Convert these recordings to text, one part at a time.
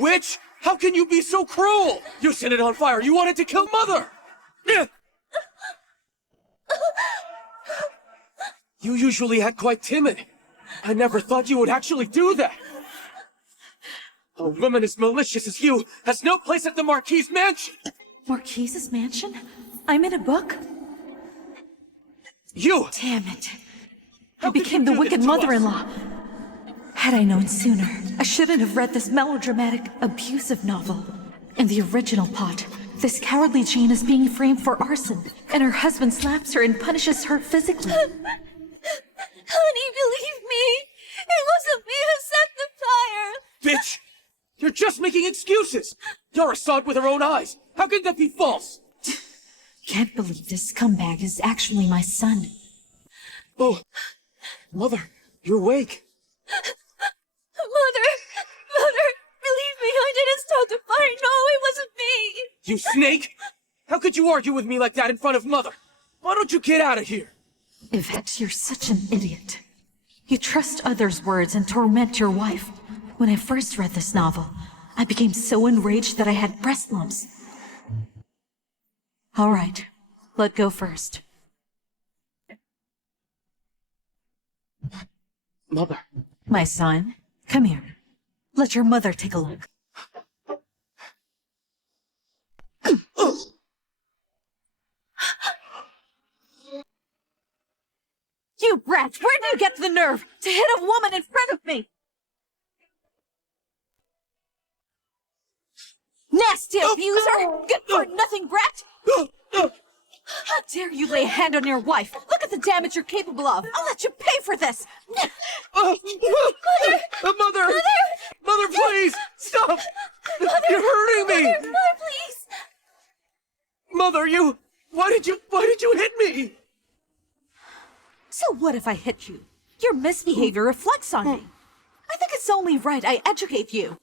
witch! How can you be so cruel? You set it on fire. You wanted to kill Mother! You usually act quite timid. I never thought you would actually do that. A woman as malicious as you has no place at the Marquis's mansion. Marquis's mansion? I'm in a book? You! Damn it. I became the wicked mother-in-law. Had I known sooner, I shouldn't have read this melodramatic, abusive novel. In the original plot, this cowardly Jane is being framed for arson, and her husband slaps her and punishes her physically. Honey, believe me. It wasn't me who set the fire. Bitch! You're just making excuses! Yara saw it with her own eyes! How can that be false? Can't believe this scumbag is actually my son. Oh, Mother, you're awake. Mother, believe me, I didn't start the fire. No, it wasn't me. You snake! How could you argue with me like that in front of Mother? Why don't you get out of here? Yvette, you're such an idiot. You trust others' words and torment your wife. When I first read this novel, I became so enraged that I had breast lumps. All right, let go first. Mother. My son, come here. Let your mother take a look. You brat! Where do you get the nerve to hit a woman in front of me? Nasty abuser! Good-for-nothing brat! How dare you lay a hand on your wife? Look at the damage you're capable of! I'll let you pay for this! Mother! Mother, please! Stop! You're hurting me! Mother, please! Mother, you... Why did you hit me? So what if I hit you? Your misbehavior reflects on me. I think it's only right I educate you.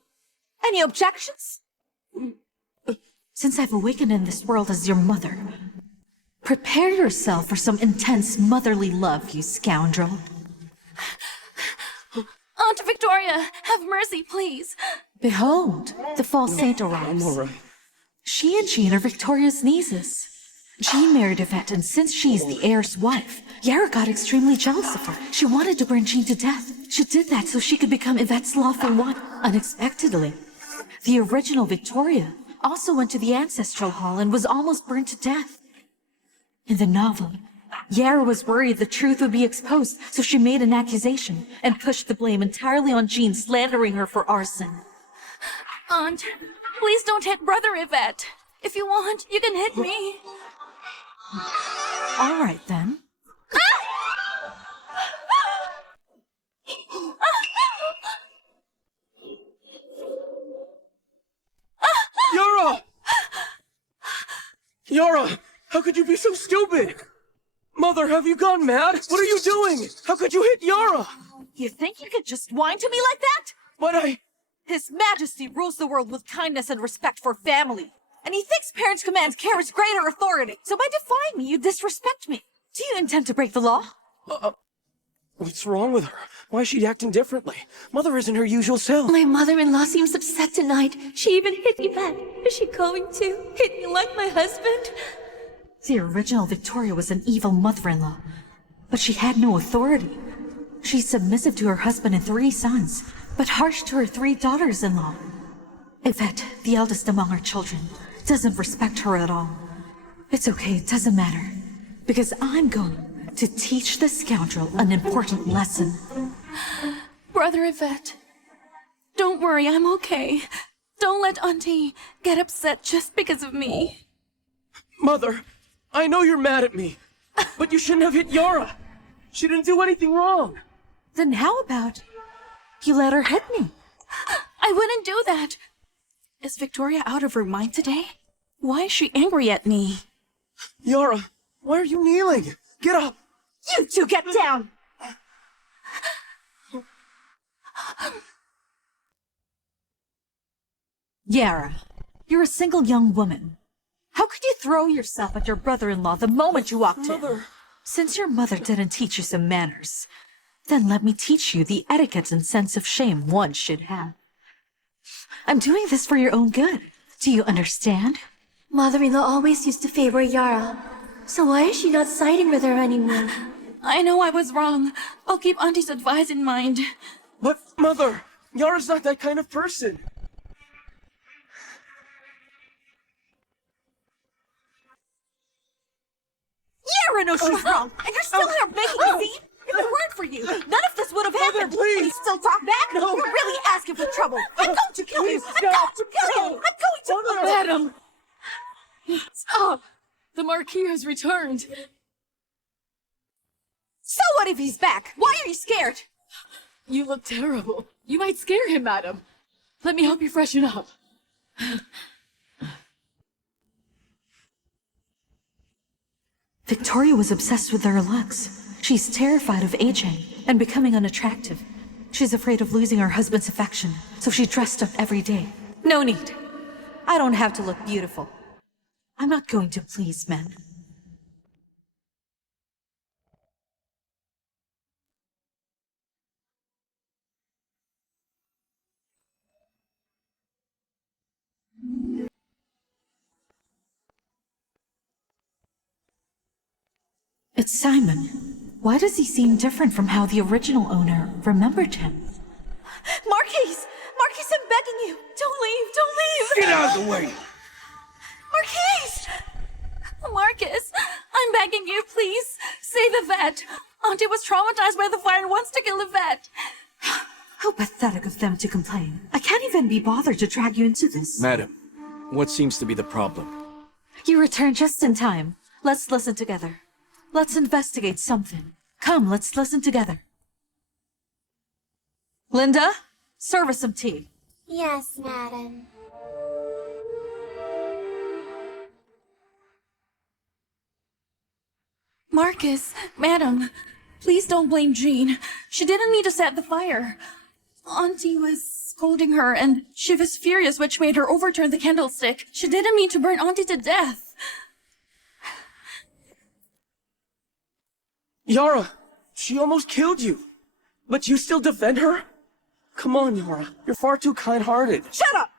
Any objections? Since I've awakened in this world as your mother, prepare yourself for some intense motherly love, you scoundrel. Aunt Victoria, have mercy, please. Behold, the false saint arrives. I'm all right. She and Jean are Victoria's nieces. Jean married Yvette, and since she's the heir's wife, Yara got extremely jealous of her. She wanted to burn Jean to death. She did that so she could become Yvette's lawful wife. Unexpectedly, the original Victoria also went to the ancestral hall and was almost burned to death. In the novel, Yara was worried the truth would be exposed, so she made an accusation and pushed the blame entirely on Jean, slandering her for arson. Aunt, please don't hit Brother Yvette. If you want, you can hit me. All right, then. Yara! Yara! How could you be so stupid? Mother, have you gone mad? What are you doing? How could you hit Yara? You think you could just whine to me like that? But His Majesty rules the world with kindness and respect for family. And he thinks parents' commands carries greater authority. So by defying me, you disrespect me. Do you intend to break the law? What's wrong with her? Why is she acting differently? Mother isn't her usual self. My mother-in-law seems upset tonight. She even hit Yvette. Is she going to hit me like my husband? The original Victoria was an evil mother-in-law, but she had no authority. She's submissive to her husband and 3 sons, but harsh to her 3 daughters-in-law. Yvette, the eldest among her children, doesn't respect her at all. It's okay, it doesn't matter, because I'm going to teach this scoundrel an important lesson. Brother Yvette, don't worry, I'm okay. Don't let Auntie get upset just because of me. Mother, I know you're mad at me, but you shouldn't have hit Yara. She didn't do anything wrong. Then how about you let her hit me? I wouldn't do that. Is Victoria out of her mind today? Why is she angry at me? Yara, why are you kneeling? Get up! You two get down! Yara, you're a single young woman. How could you throw yourself at your brother-in-law the moment you walked in? Since your mother didn't teach you some manners, then let me teach you the etiquette and sense of shame one should have. I'm doing this for your own good. Do you understand? Mother-in-law always used to favor Yara. So why is she not siding with her anymore? I know I was wrong. I'll keep Auntie's advice in mind. But, Mother, Yara's not that kind of person. Yara knows she's wrong, and you're still here making a scene? If it weren't for you, none of this would have happened. please. And you still talk back? No. You're really asking for trouble. I'm going to kill you. Please, I'm going stop. to kill you. No. I'm going to... Madam! Stop! The Marquis has returned. So what if he's back? Why are you scared? You look terrible. You might scare him, madam. Let me help you freshen up. Victoria was obsessed with her looks. She's terrified of aging and becoming unattractive. She's afraid of losing her husband's affection, so she dressed up every day. No need. I don't have to look beautiful. I'm not going to please men. It's Simon. Why does he seem different from how the original owner remembered him? Marquise! Marquise, I'm begging you! Don't leave! Don't leave! Get out of the way! Marquise! Marcus, I'm begging you, please. Save Yvette. Auntie was traumatized by the fire and wants to kill Yvette. How pathetic of them to complain. I can't even be bothered to drag you into this. Madam, what seems to be the problem? You returned just in time. Let's listen together. Let's investigate something. Come, let's listen together. Linda, serve us some tea. Yes, madam. Marcus, madam, please don't blame Jean. She didn't mean to set the fire. Auntie was scolding her, and she was furious, which made her overturn the candlestick. She didn't mean to burn Auntie to death. Yara, she almost killed you. But you still defend her? Come on, Yara. You're far too kind-hearted. Shut up!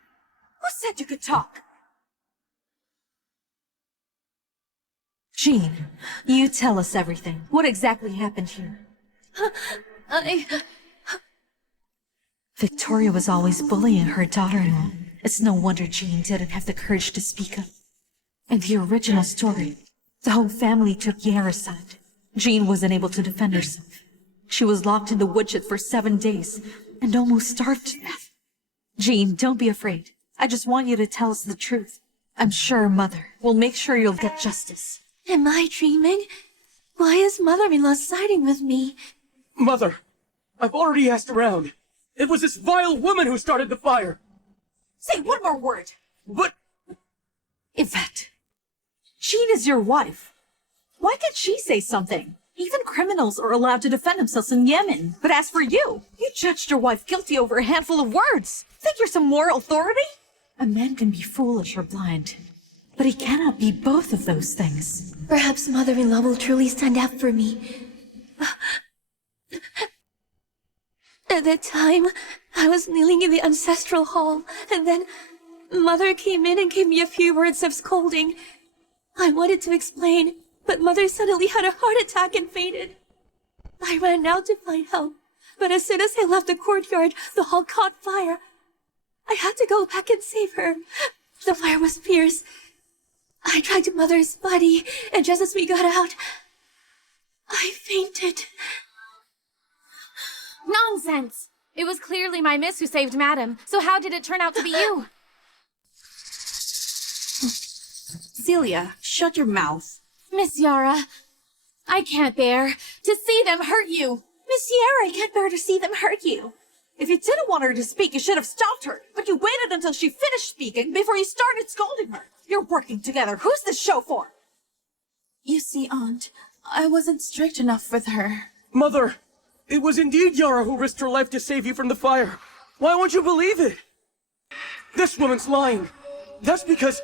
Who said you could talk? Jean, you tell us everything. What exactly happened here? Victoria was always bullying her daughter-in-law. It's no wonder Jean didn't have the courage to speak up. In the original story, the whole family took Yara's side. Jean wasn't able to defend herself. She was locked in the woodshed for 7 days and almost starved to death. Jean, don't be afraid. I just want you to tell us the truth. I'm sure Mother will make sure you'll get justice. Am I dreaming? Why is mother-in-law siding with me? Mother, I've already asked around. It was this vile woman who started the fire. Say one more word. But Yvette, Jean is your wife. Why can't she say something? Even criminals are allowed to defend themselves in Yemen. But as for you, you judged your wife guilty over a handful of words. Think you're some moral authority? A man can be foolish or blind, but he cannot be both of those things. Perhaps mother-in-law will truly stand up for me. At that time, I was kneeling in the ancestral hall, and then Mother came in and gave me a few words of scolding. I wanted to explain, but Mother suddenly had a heart attack and fainted. I ran out to find help, but as soon as I left the courtyard, the hall caught fire. I had to go back and save her. The fire was fierce. I dragged Mother's body, and just as we got out, I fainted. Nonsense! It was clearly my miss who saved Madam, so how did it turn out to be you? Celia, shut your mouth. Miss Yara, I can't bear to see them hurt you. Miss Yara, I can't bear to see them hurt you. If you didn't want her to speak, you should have stopped her. But you waited until she finished speaking before you started scolding her. You're working together. Who's this show for? You see, Aunt, I wasn't strict enough with her. Mother, it was indeed Yara who risked her life to save you from the fire. Why won't you believe it? This woman's lying. That's because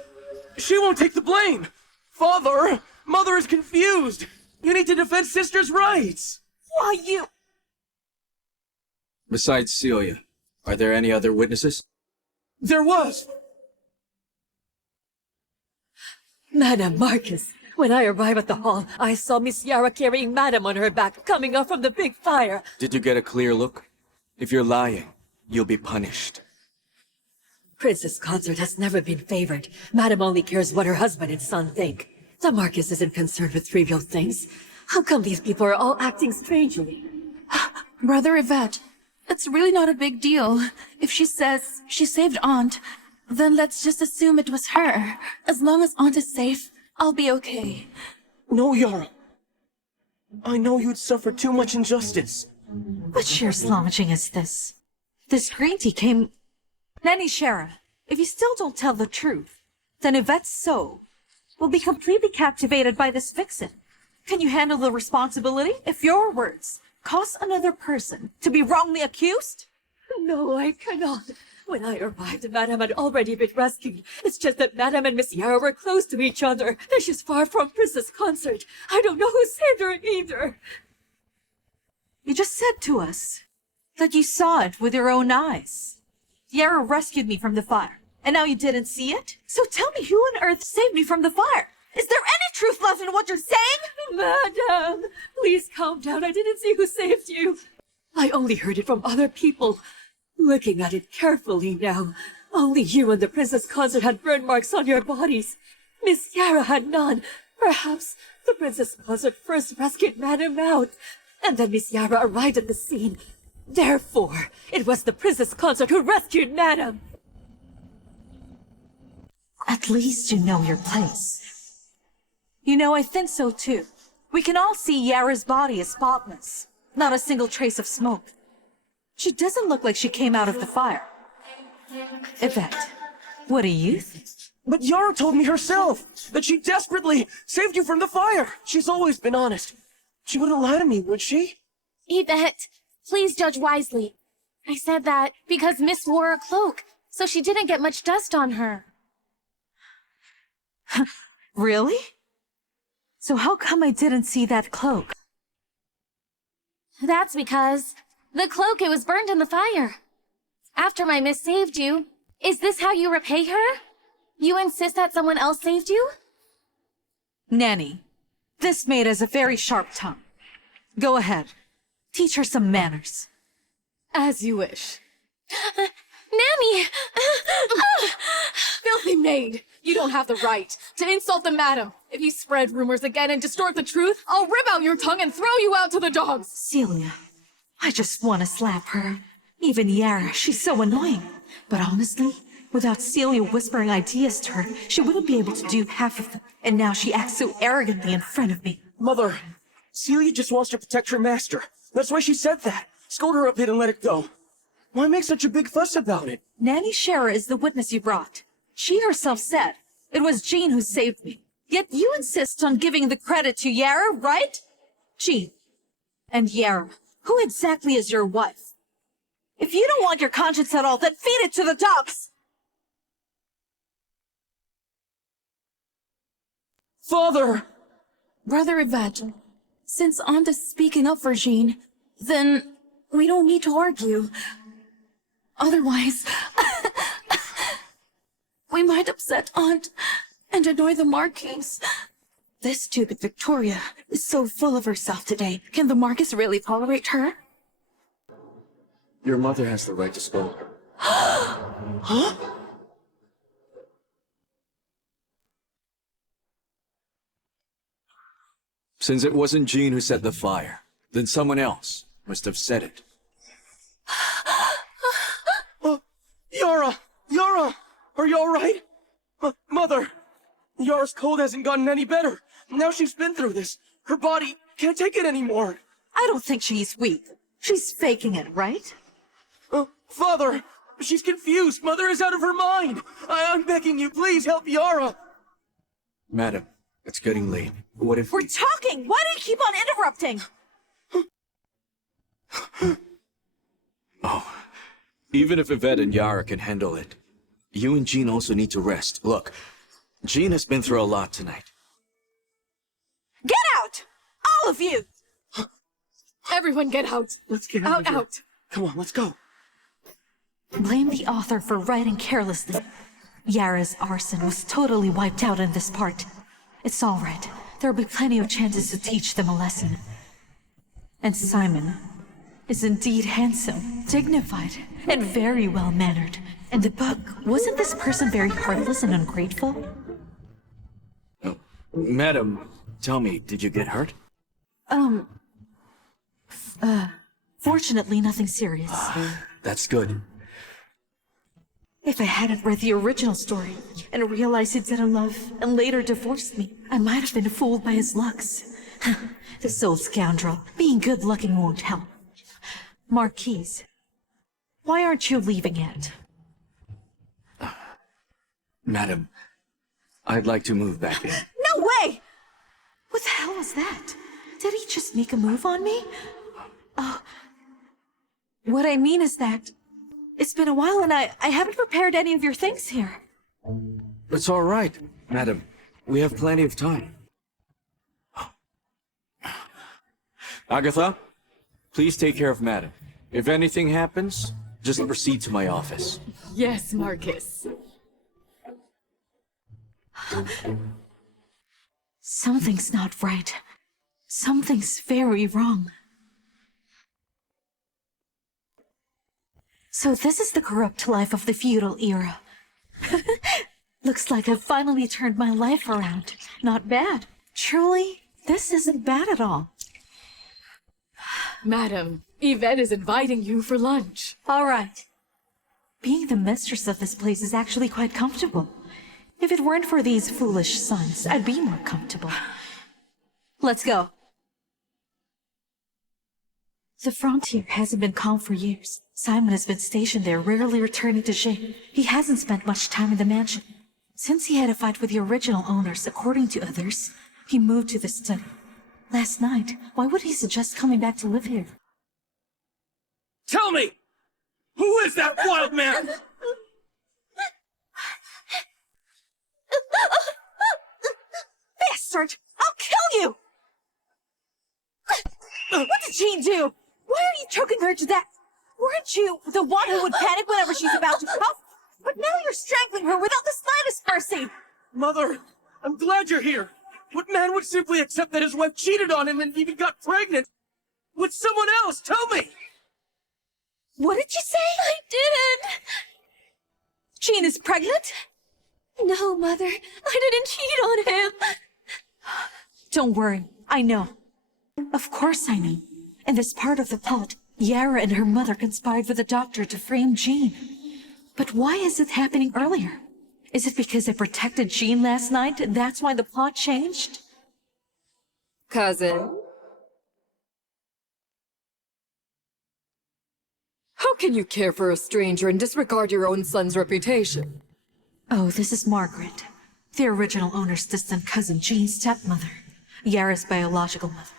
she won't take the blame. Father, Mother is confused. You need to defend sister's rights. Why, you... Besides Celia, are there any other witnesses? There was. Madam Marcus, when I arrived at the hall, I saw Miss Yara carrying Madam on her back, coming up from the big fire. Did you get a clear look? If you're lying, you'll be punished. Princess Consort has never been favored. Madam only cares what her husband and son think. The Marcus isn't concerned with trivial things. How come these people are all acting strangely? Brother Yvette, it's really not a big deal. If she says she saved Aunt, then let's just assume it was her. As long as Aunt is safe, I'll be okay. No, Yara. I know you'd suffer too much injustice. What sheer slommaging is this? This green tea came... Nanny Shara, if you still don't tell the truth, then Yvette's soul will be completely captivated by this vixen. Can you handle the responsibility if your words cause another person to be wrongly accused? No, I cannot. When I arrived, Madam had already been rescued. It's just that Madam and Miss Yara were close to each other, and she's far from Princess Consort. I don't know who saved her either. You just said to us that you saw it with your own eyes. Yara rescued me from the fire, and now you didn't see it? So tell me who on earth saved me from the fire? Is there any truth left in what you're saying? Madam, please calm down. I didn't see who saved you. I only heard it from other people. Looking at it carefully now, only you and the Princess Consort had burn marks on your bodies. Miss Yara had none. Perhaps the Princess Consort first rescued Madam out, and then Miss Yara arrived at the scene. Therefore, it was the Princess Consort who rescued Madam. At least you know your place. You know, I think so too. We can all see Yara's body is spotless. Not a single trace of smoke. She doesn't look like she came out of the fire. Yvette, what do you think? But Yara told me herself that she desperately saved you from the fire. She's always been honest. She wouldn't lie to me, would she? Yvette, please judge wisely. I said that because Miss wore a cloak, so she didn't get much dust on her. Really? So how come I didn't see that cloak? That's because the cloak, it was burned in the fire. After my miss saved you, is this how you repay her? You insist that someone else saved you? Nanny, this maid has a very sharp tongue. Go ahead. Teach her some manners. As you wish. Nanny! Filthy maid! You don't have the right to insult the madam. If you spread rumors again and distort the truth, I'll rip out your tongue and throw you out to the dogs! Celia, I just want to slap her. Even Yara, she's so annoying. But honestly, without Celia whispering ideas to her, she wouldn't be able to do half of them. And now she acts so arrogantly in front of me. Mother, Celia just wants to protect her master. That's why she said that. Scold her a bit and let it go. Why make such a big fuss about it? Nanny Shara is the witness you brought. She herself said it was Jean who saved me. Yet you insist on giving the credit to Yara, right? Jean. And Yara, who exactly is your wife? If you don't want your conscience at all, then feed it to the dogs! Father! Brother Yvette, since Aunt is speaking up for Jean, then we don't need to argue. Otherwise, we might upset Aunt and annoy the Marquise. This stupid Victoria is so full of herself today. Can the Marquis really tolerate her? Your mother has the right to scold her. Huh? Since it wasn't Jean who set the fire, then someone else must have set it. Yara! Yara! Are you alright? Mother! Yara's cold hasn't gotten any better. Now she's been through this. Her body can't take it anymore. I don't think she's weak. She's faking it, right? Father! She's confused. Mother is out of her mind. I'm begging you, please help Yara. Madam, it's getting late. What if We're talking! Why do you keep on interrupting? Oh, even if Yvette and Yara can handle it, you and Jean also need to rest. Look, Jean has been through a lot tonight. Get out! All of you! Everyone get out! Let's get out of here. Out! Come on, let's go. Blame the author for writing carelessly. Yara's arson was totally wiped out in this part. It's all right. There'll be plenty of chances to teach them a lesson. And Simon is indeed handsome, dignified, and very well-mannered. In the book, wasn't this person very heartless and ungrateful? Madam, tell me, did you get hurt? Fortunately, nothing serious. That's good. If I hadn't read the original story and realized he didn't love and later divorced me, I might have been fooled by his looks. This old scoundrel. Being good-looking won't help. Marquise, why aren't you leaving yet? Madam, I'd like to move back in. No way! What the hell was that? Did he just make a move on me? Oh. What I mean is that it's been a while and I haven't prepared any of your things here. It's all right, madam. We have plenty of time. Agatha, please take care of madam. If anything happens, just proceed to my office. Yes, Marcus. Something's not right. Something's very wrong. So this is the corrupt life of the feudal era. Looks like I've finally turned my life around. Not bad. Truly, this isn't bad at all. Madam, Yvette is inviting you for lunch. All right. Being the mistress of this place is actually quite comfortable. If it weren't for these foolish sons, I'd be more comfortable. Let's go. The frontier hasn't been calm for years. Simon has been stationed there, rarely returning to Jane. He hasn't spent much time in the mansion. Since he had a fight with the original owners, according to others, he moved to the study. Last night, why would he suggest coming back to live here? Tell me! Who is that wild man? Bastard! I'll kill you! What did Jean do? Why are you choking her to death? Weren't you the one who would panic whenever she's about to cough? But now you're strangling her without the slightest mercy! Mother, I'm glad you're here. What man would simply accept that his wife cheated on him and even got pregnant with someone else? Tell me! What did you say? I didn't! Jean is pregnant? No, Mother. I didn't cheat on him. Don't worry, I know. Of course I know. In this part of the plot, Yara and her mother conspired with the doctor to frame Jean. But why is it happening earlier? Is it because I protected Jean last night and that's why the plot changed? Cousin? How can you care for a stranger and disregard your own son's reputation? Oh, this is Margaret, the original owner's distant cousin, Jean's stepmother, Yara's biological mother.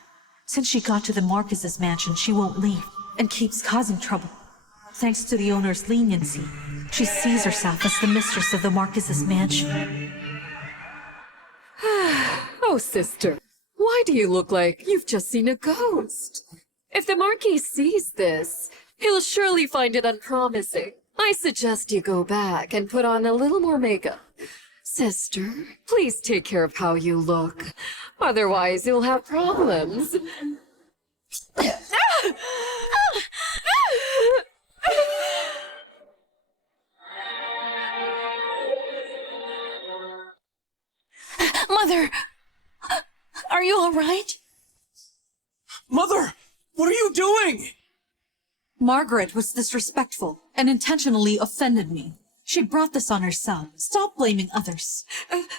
Since she got to the Marcus's mansion, she won't leave and keeps causing trouble. Thanks to the owner's leniency, she sees herself as the mistress of the Marcus's mansion. Oh, sister, why do you look like you've just seen a ghost? If the Marquis sees this, he'll surely find it unpromising. I suggest you go back and put on a little more makeup. Sister, please take care of how you look. Otherwise, you'll have problems. Mother! Are you all right? Mother, what are you doing? Margaret was disrespectful and intentionally offended me. She brought this on herself. Stop blaming others.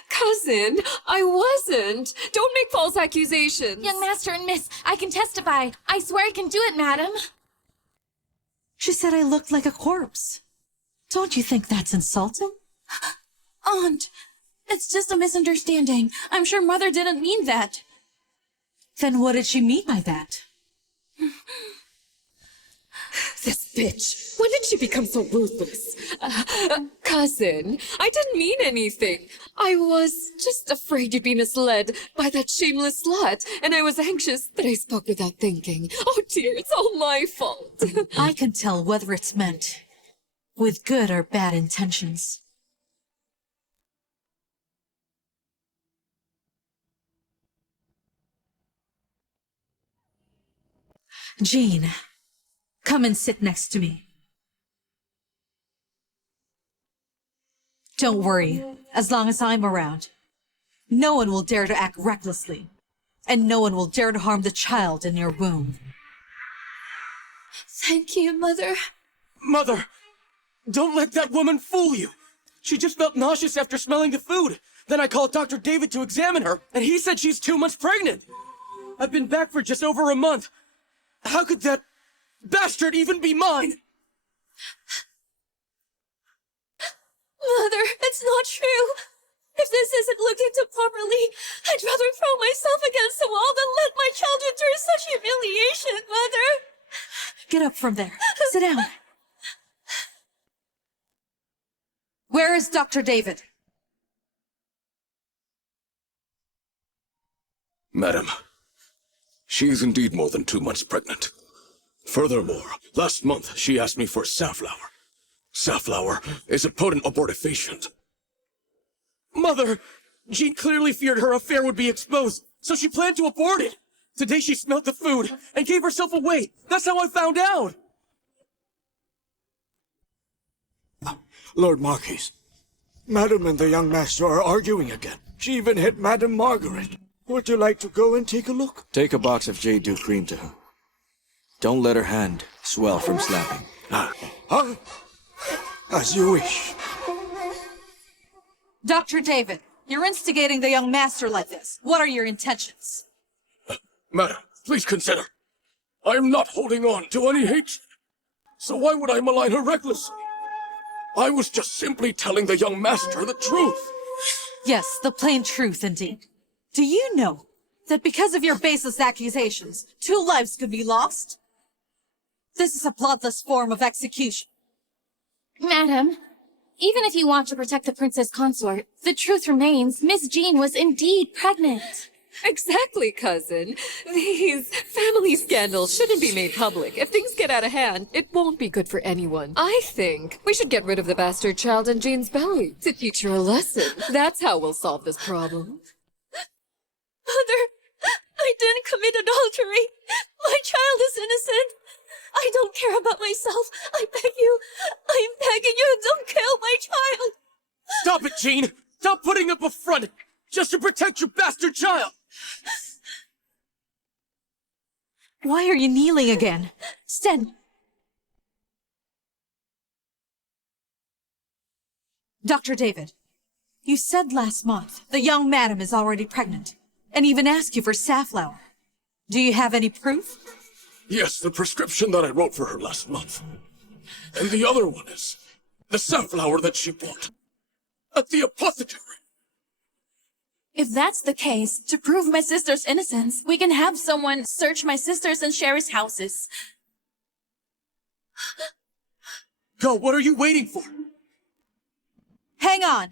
Cousin, I wasn't. Don't make false accusations. Young master and miss, I can testify. I swear I can do it, madam. She said I looked like a corpse. Don't you think that's insulting? Aunt, it's just a misunderstanding. I'm sure Mother didn't mean that. Then what did she mean by that? This bitch. When did she become so ruthless? Cousin, I didn't mean anything. I was just afraid you'd be misled by that shameless slut, and I was anxious that I spoke without thinking. Oh dear, it's all my fault. I can tell whether it's meant with good or bad intentions. Jean, come and sit next to me. Don't worry, as long as I'm around, no one will dare to act recklessly, and no one will dare to harm the child in your womb. Thank you, Mother. Mother, don't let that woman fool you. She just felt nauseous after smelling the food. Then I called Dr. David to examine her, and he said she's 2 months pregnant. I've been back for just over a month. How could that bastard even be mine? Mother, it's not true. If this isn't looked into properly, I'd rather throw myself against the wall than let my child endure such humiliation, Mother. Get up from there. Sit down. Where is Dr. David? Madam, she is indeed more than 2 months pregnant. Furthermore, last month she asked me for safflower. Safflower is a potent abortifacient. Mother, Jean clearly feared her affair would be exposed, so she planned to abort it. Today she smelled the food and gave herself away. That's how I found out. Lord Marquis, Madam and the young master are arguing again. She even hit Madam Margaret. Would you like to go and take a look? Take a box of Jade Dew cream to her. Don't let her hand swell from slapping. Huh? As you wish. Dr. David, you're instigating the young master like this. What are your intentions? Madam, please consider. I am not holding on to any hatred. So why would I malign her recklessly? I was just simply telling the young master the truth. Yes, the plain truth indeed. Do you know that because of your baseless accusations, 2 lives could be lost? This is a plotless form of execution. Madam, even if you want to protect the princess consort, the truth remains Miss Jean was indeed pregnant. Exactly, cousin. These family scandals shouldn't be made public. If things get out of hand, it won't be good for anyone. I think we should get rid of the bastard child in Jean's belly to teach her a lesson. That's how we'll solve this problem. Mother, I didn't commit adultery. My child is innocent. I don't care about myself. I beg you. I'm begging you, don't kill my child. Stop it, Jean! Stop putting up a front just to protect your bastard child! Why are you kneeling again? Stand. Dr. David, you said last month the young madam is already pregnant, and even asked you for safflower. Do you have any proof? Yes, the prescription that I wrote for her last month. And the other one is the safflower that she bought at the apothecary. If that's the case, to prove my sister's innocence, we can have someone search my sister's and Sherry's houses. Go, what are you waiting for? Hang on.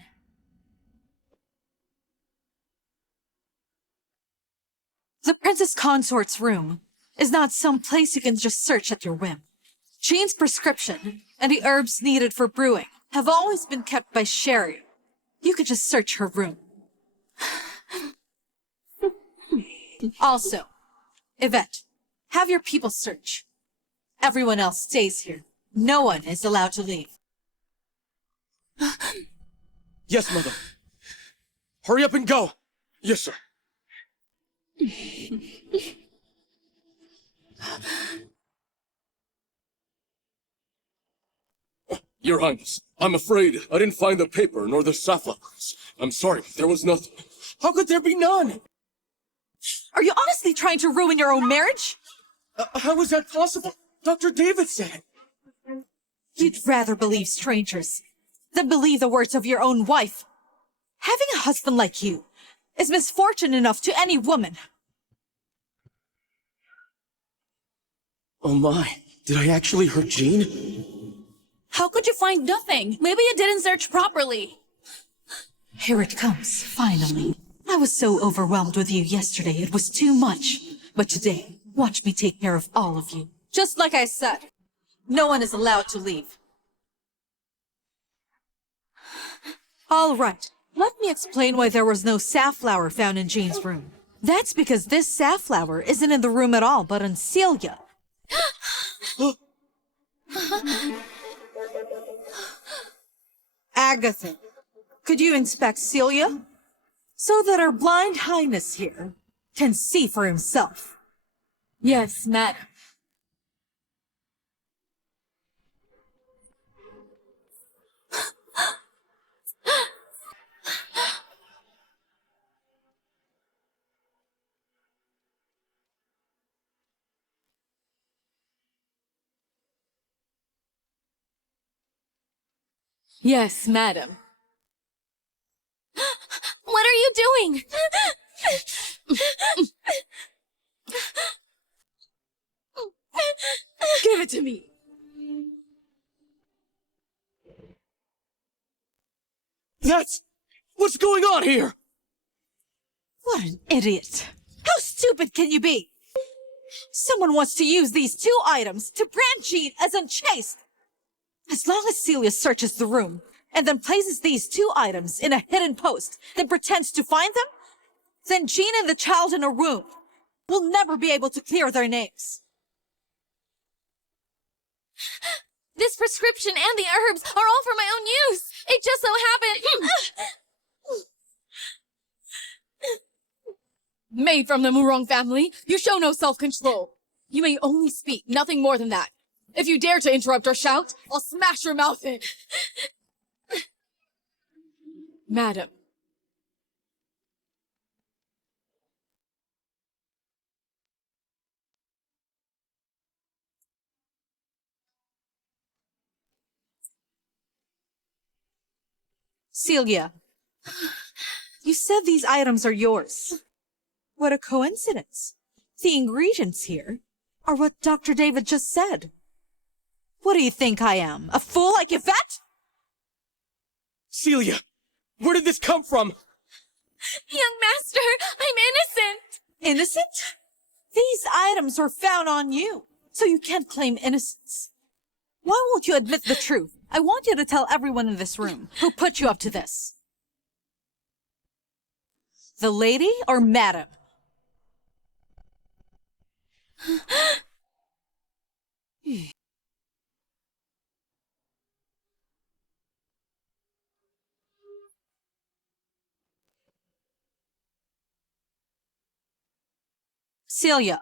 The princess consort's room is not some place you can just search at your whim. Jean's prescription and the herbs needed for brewing have always been kept by Sherry. You could just search her room. Also, Yvette, have your people search. Everyone else stays here. No one is allowed to leave. Yes, Mother. Hurry up and go. Yes, sir. Your Highness, I'm afraid I didn't find the paper nor the safflowers. I'm sorry, there was nothing. How could there be none? Are you honestly trying to ruin your own marriage? How is that possible? Dr. David said it. You'd rather believe strangers than believe the words of your own wife. Having a husband like you is misfortune enough to any woman. Oh my, did I actually hurt Jean? How could you find nothing? Maybe you didn't search properly. Here it comes, finally. I was so overwhelmed with you yesterday, it was too much. But today, watch me take care of all of you. Just like I said, no one is allowed to leave. All right, let me explain why there was no safflower found in Jean's room. That's because this safflower isn't in the room at all, but in Celia. Agatha, could you inspect Celia? So that our blind highness here can see for himself. Yes, madam. Yes, madam. What are you doing? Give it to me. That's... what's going on here? What an idiot. How stupid can you be? Someone wants to use these two items to brand Jean as unchaste. As long as Celia searches the room and then places these two items in a hidden post, then pretends to find them, then Jean and the child in a room will never be able to clear their names. This prescription and the herbs are all for my own use. It just so happened... Made from the Murong family, you show no self-control. You may only speak, nothing more than that. If you dare to interrupt or shout, I'll smash your mouth in. Madam. Celia, you said these items are yours. What a coincidence. The ingredients here are what Dr. David just said. What do you think I am, a fool like Yvette? Celia, where did this come from? Young master, I'm innocent. Innocent? These items were found on you, so you can't claim innocence. Why won't you admit the truth? I want you to tell everyone in this room who put you up to this. The lady or madam? Celia,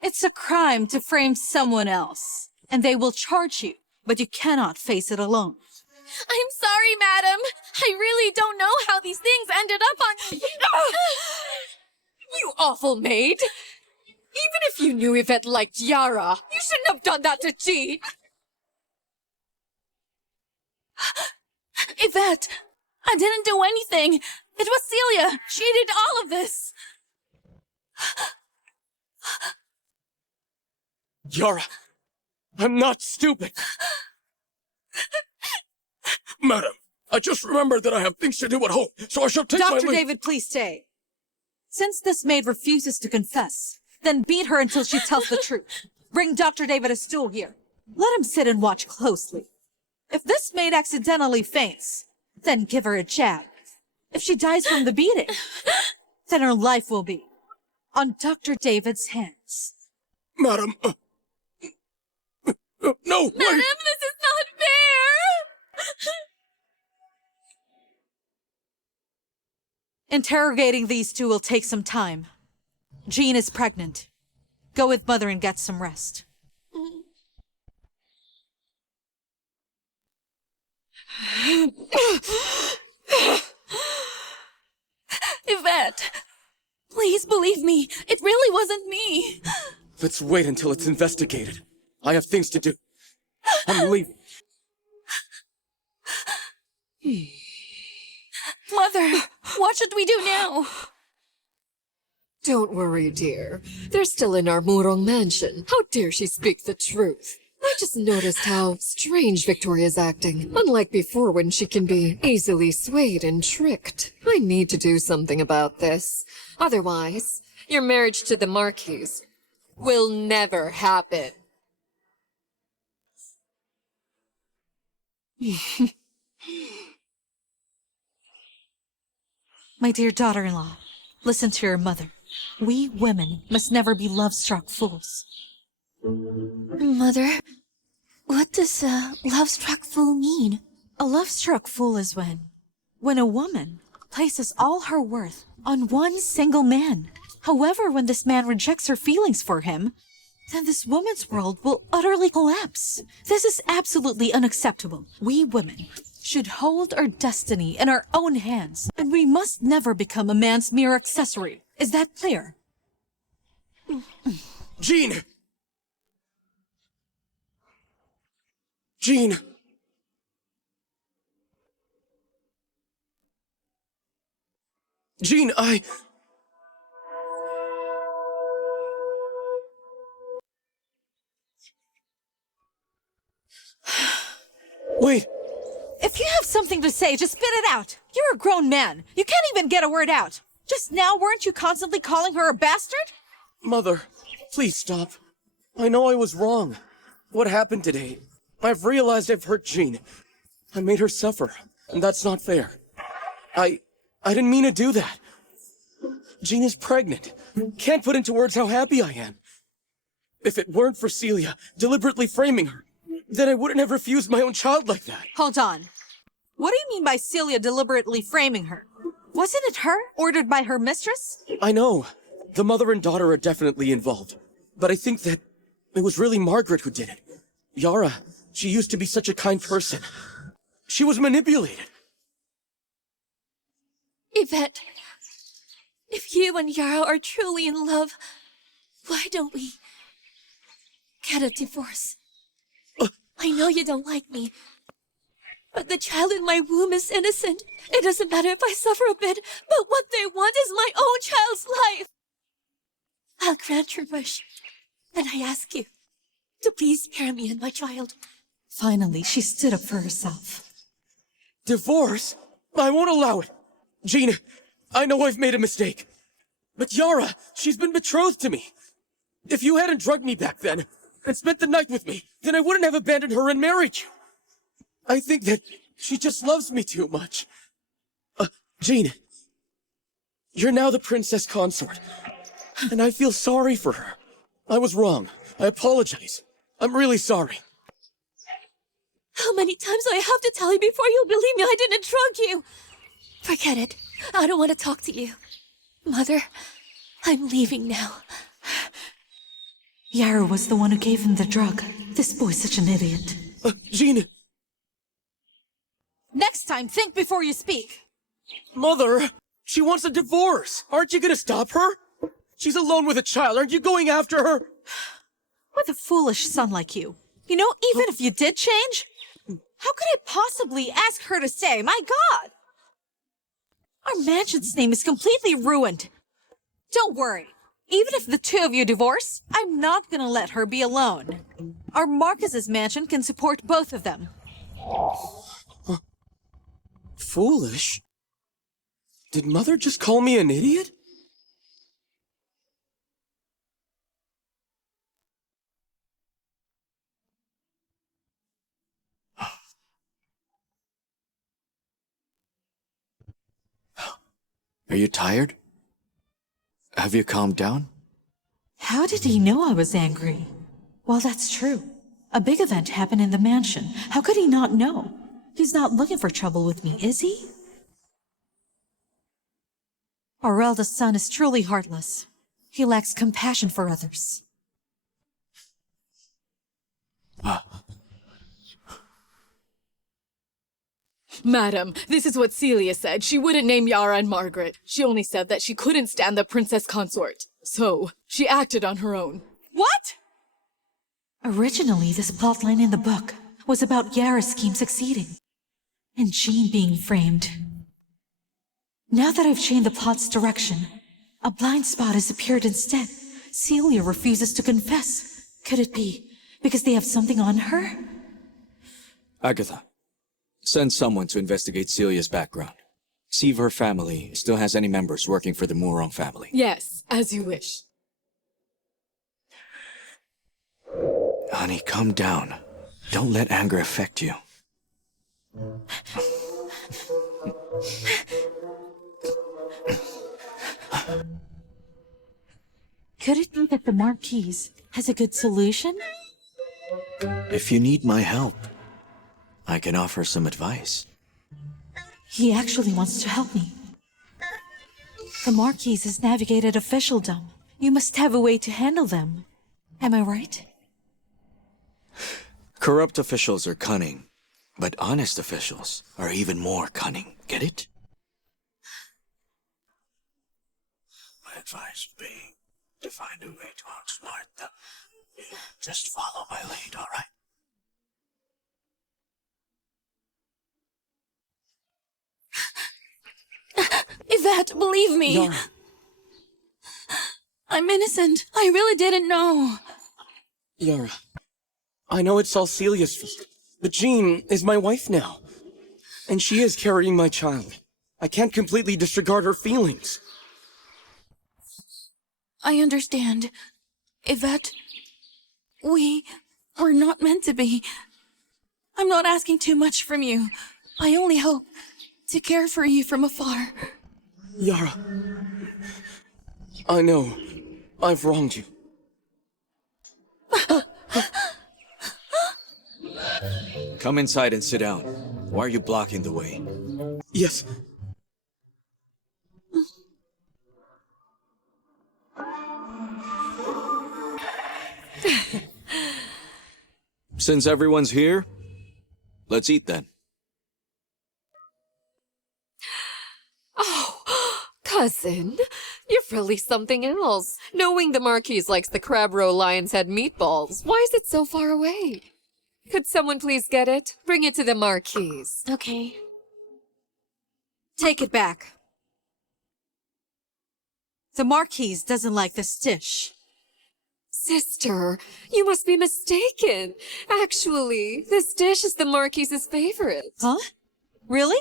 it's a crime to frame someone else, and they will charge you, but you cannot face it alone. I'm sorry, madam. I really don't know how these things ended up on... You awful maid! Even if you knew Yvette liked Yara, you shouldn't have done that to Jean! Yvette, I didn't do anything. It was Celia. She did all of this. Yara, I'm not stupid. Madam, I just remembered that I have things to do at home, so I shall take my Dr. leave. David, please stay. Since this maid refuses to confess, then beat her until she tells the truth. Bring Dr. David a stool here. Let him sit and watch closely. If this maid accidentally faints, then give her a jab. If she dies from the beating, then her life will be on Dr. David's hands. Madam, no, wait! Madam, this is not fair! Interrogating these two will take some time. Jean is pregnant. Go with Mother and get some rest. Yvette, please believe me. It really wasn't me. Let's wait until it's investigated. I have things to do. I'm leaving. Mother, what should we do now? Don't worry, dear. They're still in our Murong mansion. How dare she speak the truth? I just noticed how strange Victoria's acting. Unlike before when she can be easily swayed and tricked. I need to do something about this. Otherwise, your marriage to the Marquis will never happen. My dear daughter-in-law, listen to your mother. We women must never be love-struck fools. Mother, what does a love-struck fool mean? A love-struck fool is when a woman places all her worth on one single man. However, when this man rejects her feelings for him, then this woman's world will utterly collapse. This is absolutely unacceptable. We women should hold our destiny in our own hands, and we must never become a man's mere accessory. Is that clear? Jean! Jean! Jean, Wait! If you have something to say, just spit it out. You're a grown man. You can't even get a word out. Just now, weren't you constantly calling her a bastard? Mother, please stop. I know I was wrong. What happened today? I've realized I've hurt Jean. I made her suffer, and that's not fair. I didn't mean to do that. Jean is pregnant. Can't put into words how happy I am. If it weren't for Celia deliberately framing her, then I wouldn't have refused my own child like that. Hold on. What do you mean by Celia deliberately framing her? Wasn't it her, ordered by her mistress? I know. The mother and daughter are definitely involved. But I think that it was really Margaret who did it. Yara, she used to be such a kind person. She was manipulated. Yvette, if you and Yara are truly in love, why don't we get a divorce? I know you don't like me, but the child in my womb is innocent. It doesn't matter if I suffer a bit, but what they want is my own child's life. I'll grant your wish, and I ask you to please spare me and my child. Finally, she stood up for herself. Divorce? I won't allow it. Jean, I know I've made a mistake. But Yara, she's been betrothed to me. If you hadn't drugged me back then, and spent the night with me, then I wouldn't have abandoned her and married you. I think that she just loves me too much. Jean, you're now the princess consort, and I feel sorry for her. I was wrong. I apologize. I'm really sorry. How many times do I have to tell you before you'll believe me I didn't drug you? Forget it. I don't want to talk to you. Mother, I'm leaving now. Yara was the one who gave him the drug. This boy's such an idiot. Jean! Next time, think before you speak. Mother! She wants a divorce! Aren't you gonna stop her? She's alone with a child. Aren't you going after her? With a foolish son like you. You know, even if you did change, how could I possibly ask her to stay? My God! Our mansion's name is completely ruined. Don't worry. Even if the two of you divorce, I'm not gonna let her be alone. Our Marcus's mansion can support both of them. Foolish? Did Mother just call me an idiot? Are you tired? Have you calmed down? How did he know I was angry? Well, that's true. A big event happened in the mansion. How could he not know? He's not looking for trouble with me, is he? Our eldest son is truly heartless. He lacks compassion for others. Madam, this is what Celia said. She wouldn't name Yara and Margaret. She only said that she couldn't stand the princess consort. So, she acted on her own. What? Originally, this plotline in the book was about Yara's scheme succeeding, and Jean being framed. Now that I've changed the plot's direction, a blind spot has appeared instead. Celia refuses to confess. Could it be because they have something on her? Agatha, send someone to investigate Celia's background. See if her family still has any members working for the Mourant family. Yes, as you wish. Honey, calm down. Don't let anger affect you. Could it be that the Marquise has a good solution? If you need my help, I can offer some advice. He actually wants to help me. The Marquise has navigated officialdom. You must have a way to handle them. Am I right? Corrupt officials are cunning, but honest officials are even more cunning. Get it? My advice would be to find a way to outsmart them. Just follow my lead, all right? Yvette, believe me. Yara. I'm innocent. I really didn't know. Yara, I know it's all Celia's fault, but Jean is my wife now. And she is carrying my child. I can't completely disregard her feelings. I understand. Yvette, we were not meant to be. I'm not asking too much from you. I only hope to care for you from afar. Yara, I know I've wronged you. Come inside and sit down. Why are you blocking the way? Yes. Since everyone's here, let's eat then. Cousin, you're really something else. Knowing the Marquise likes the crab roe lion's head meatballs, why is it so far away? Could someone please get it? Bring it to the Marquise. Okay. Take it back. The Marquise doesn't like this dish. Sister, you must be mistaken. Actually, this dish is the Marquise's favorite. Huh? Really?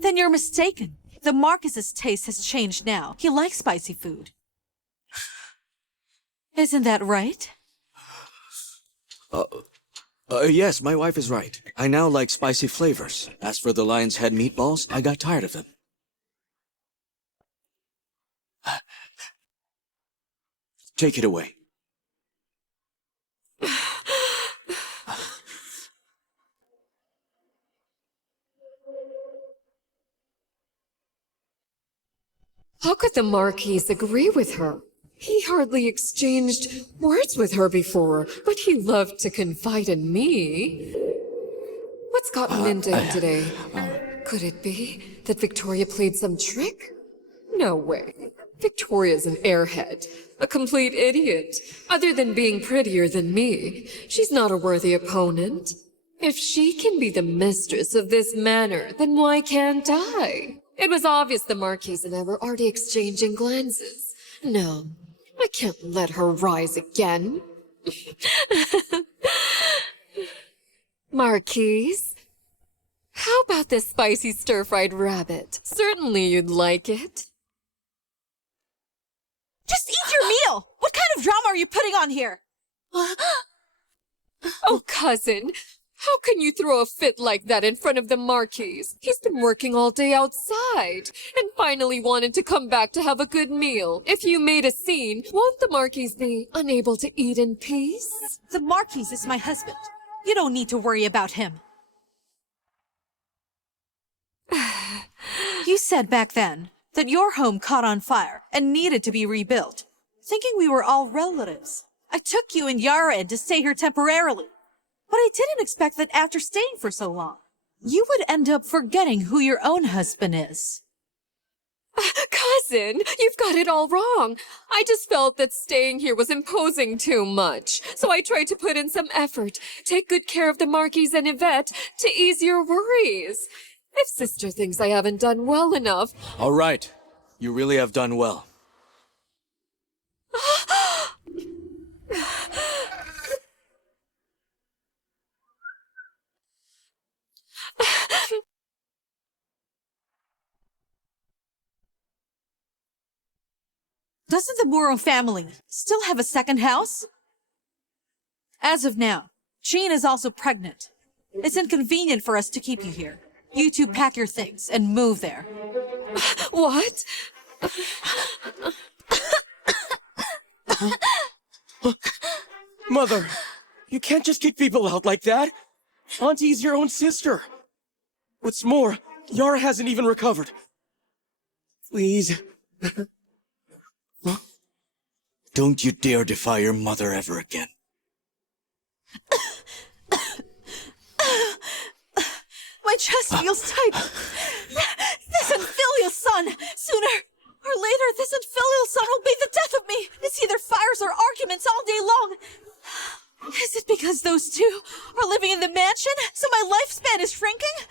Then you're mistaken. The Marquis's taste has changed now. He likes spicy food. Isn't that right? Yes, my wife is right. I now like spicy flavors. As for the lion's head meatballs, I got tired of them. Take it away. How could the Marquise agree with her? He hardly exchanged words with her before, but he loved to confide in me. What's gotten into him today? Could it be that Victoria played some trick? No way. Victoria's an airhead, a complete idiot. Other than being prettier than me, she's not a worthy opponent. If she can be the mistress of this manor, then why can't I? It was obvious the Marquise and I were already exchanging glances. No, I can't let her rise again. Marquise, how about this spicy stir-fried rabbit? Certainly you'd like it. Just eat your meal! What kind of drama are you putting on here? Oh, cousin, how can you throw a fit like that in front of the Marquise? He's been working all day outside and finally wanted to come back to have a good meal. If you made a scene, won't the Marquise be unable to eat in peace? The Marquise is my husband. You don't need to worry about him. You said back then that your home caught on fire and needed to be rebuilt, thinking we were all relatives. I took you and Yara in to stay here temporarily. But I didn't expect that after staying for so long, you would end up forgetting who your own husband is. Cousin, you've got it all wrong. I just felt that staying here was imposing too much. So I tried to put in some effort, take good care of the Marquise and Yvette to ease your worries. If sister thinks I haven't done well enough... All right. You really have done well. Doesn't the Muro family still have a second house? As of now, Jean is also pregnant. It's inconvenient for us to keep you here. You two pack your things and move there. What? Mother, you can't just kick people out like that. Auntie's your own sister. What's more, Yara hasn't even recovered. Please. Don't you dare defy your mother ever again. My chest feels tight. This unfilial son! Sooner or later, this unfilial son will be the death of me! It's either fires or arguments all day long! Is it because those two are living in the mansion, so my lifespan is shrinking?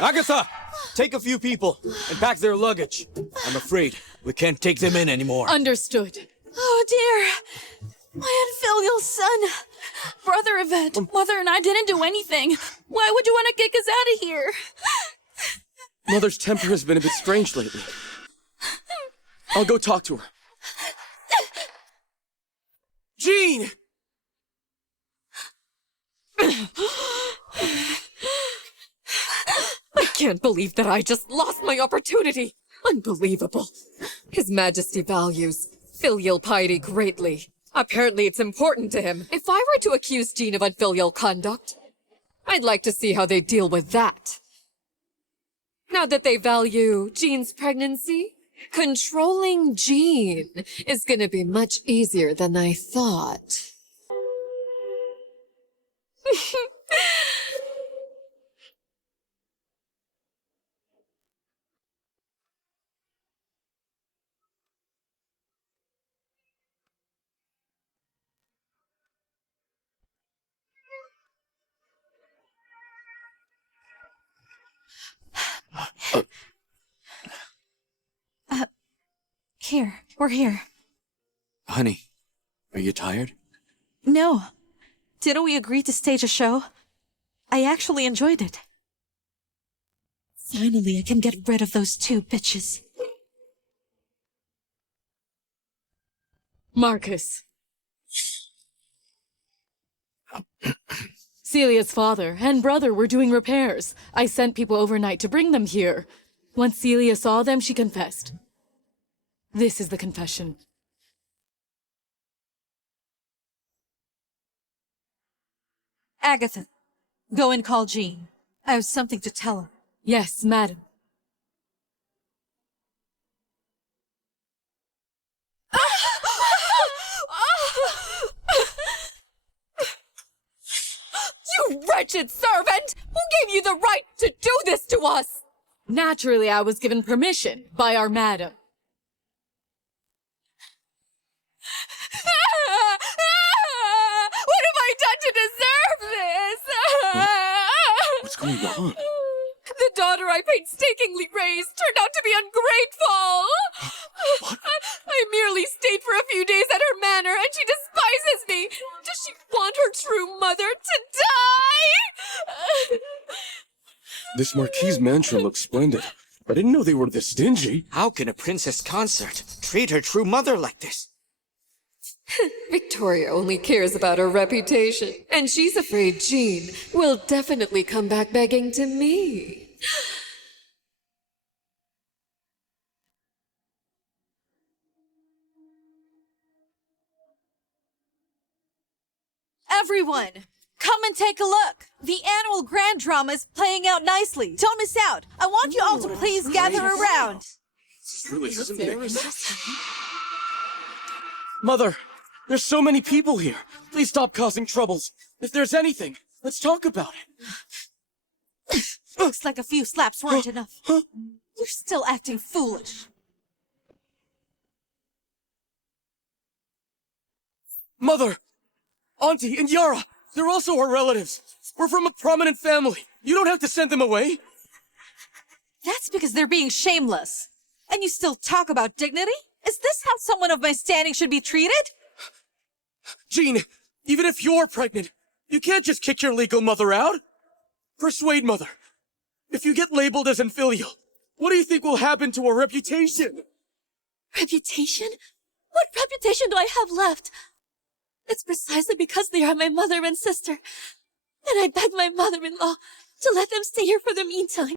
Agatha! Take a few people and pack their luggage. I'm afraid we can't take them in anymore. Understood. Oh dear. My unfilial son. Brother Yvette, Mother and I didn't do anything. Why would you want to kick us out of here? Mother's temper has been a bit strange lately. I'll go talk to her. Jean! I can't believe that I just lost my opportunity. Unbelievable. His Majesty values filial piety greatly. Apparently it's important to him. If I were to accuse Jean of unfilial conduct, I'd like to see how they deal with that. Now that they value Jean's pregnancy, controlling Jean is gonna be much easier than I thought. Here. We're here. Honey, are you tired? No. Didn't we agree to stage a show? I actually enjoyed it. Finally, I can get rid of those two bitches. Marcus. Celia's father and brother were doing repairs. I sent people overnight to bring them here. Once Celia saw them, she confessed. This is the confession. Agatha, go and call Jean. I have something to tell her. Yes, madam. You wretched servant! Who gave you the right to do this to us? Naturally, I was given permission by our madam. What have I done to deserve this? What's going on? The daughter I painstakingly raised turned out to be ungrateful. I merely stayed for a few days at her manor and she despises me. Does she want her true mother to die? This Marquise mansion looks splendid. I didn't know they were this stingy. How can a princess consort treat her true mother like this? Victoria only cares about her reputation, and she's afraid Jean will definitely come back begging to me. Everyone, come and take a look. The annual grand drama is playing out nicely. Don't miss out. I want you all to please gather around. This really isn't big. Mother, there's so many people here. Please stop causing troubles. If there's anything, let's talk about it. Looks like a few slaps weren't enough. You're still acting foolish. Mother, Auntie, and Yara, they're also our relatives. We're from a prominent family. You don't have to send them away. That's because they're being shameless. And you still talk about dignity? Is this how someone of my standing should be treated? Jean, even if you're pregnant, you can't just kick your legal mother out. Persuade Mother. If you get labeled as unfilial, what do you think will happen to our reputation? Reputation? What reputation do I have left? It's precisely because they are my mother and sister. And I begged my mother-in-law to let them stay here for the meantime.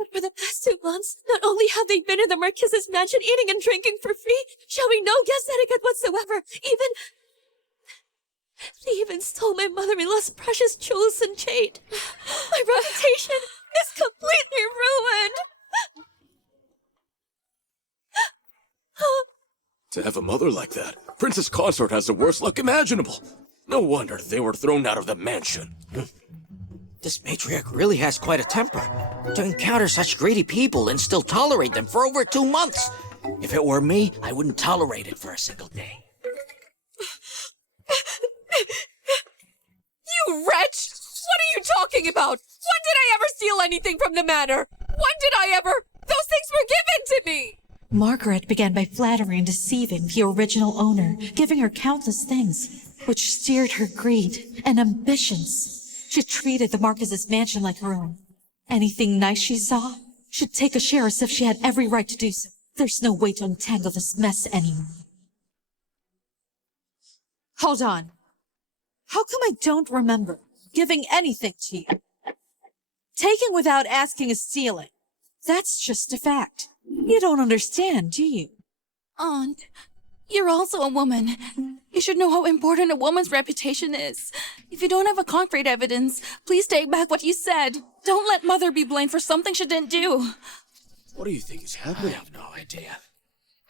But for the past 2 months, not only have they been in the Marquis's mansion eating and drinking for free, showing no guest etiquette whatsoever, they even stole my mother-in-law's precious jewels and jade. My reputation is completely ruined. To have a mother like that, Princess Consort has the worst luck imaginable. No wonder they were thrown out of the mansion. This matriarch really has quite a temper. To encounter such greedy people and still tolerate them for over 2 months. If it were me, I wouldn't tolerate it for a single day. You wretch! What are you talking about? When did I ever steal anything from the manor? When did I ever? Those things were given to me! Margaret began by flattering and deceiving the original owner, giving her countless things, which steered her greed and ambitions. She treated the Marquis's mansion like her own. Anything nice she saw, she'd take a share as if she had every right to do so. There's no way to untangle this mess anymore. Hold on. How come I don't remember giving anything to you? Taking without asking is stealing. That's just a fact. You don't understand, do you? Aunt, you're also a woman. You should know how important a woman's reputation is. If you don't have a concrete evidence, please take back what you said. Don't let Mother be blamed for something she didn't do. What do you think is happening? I have no idea.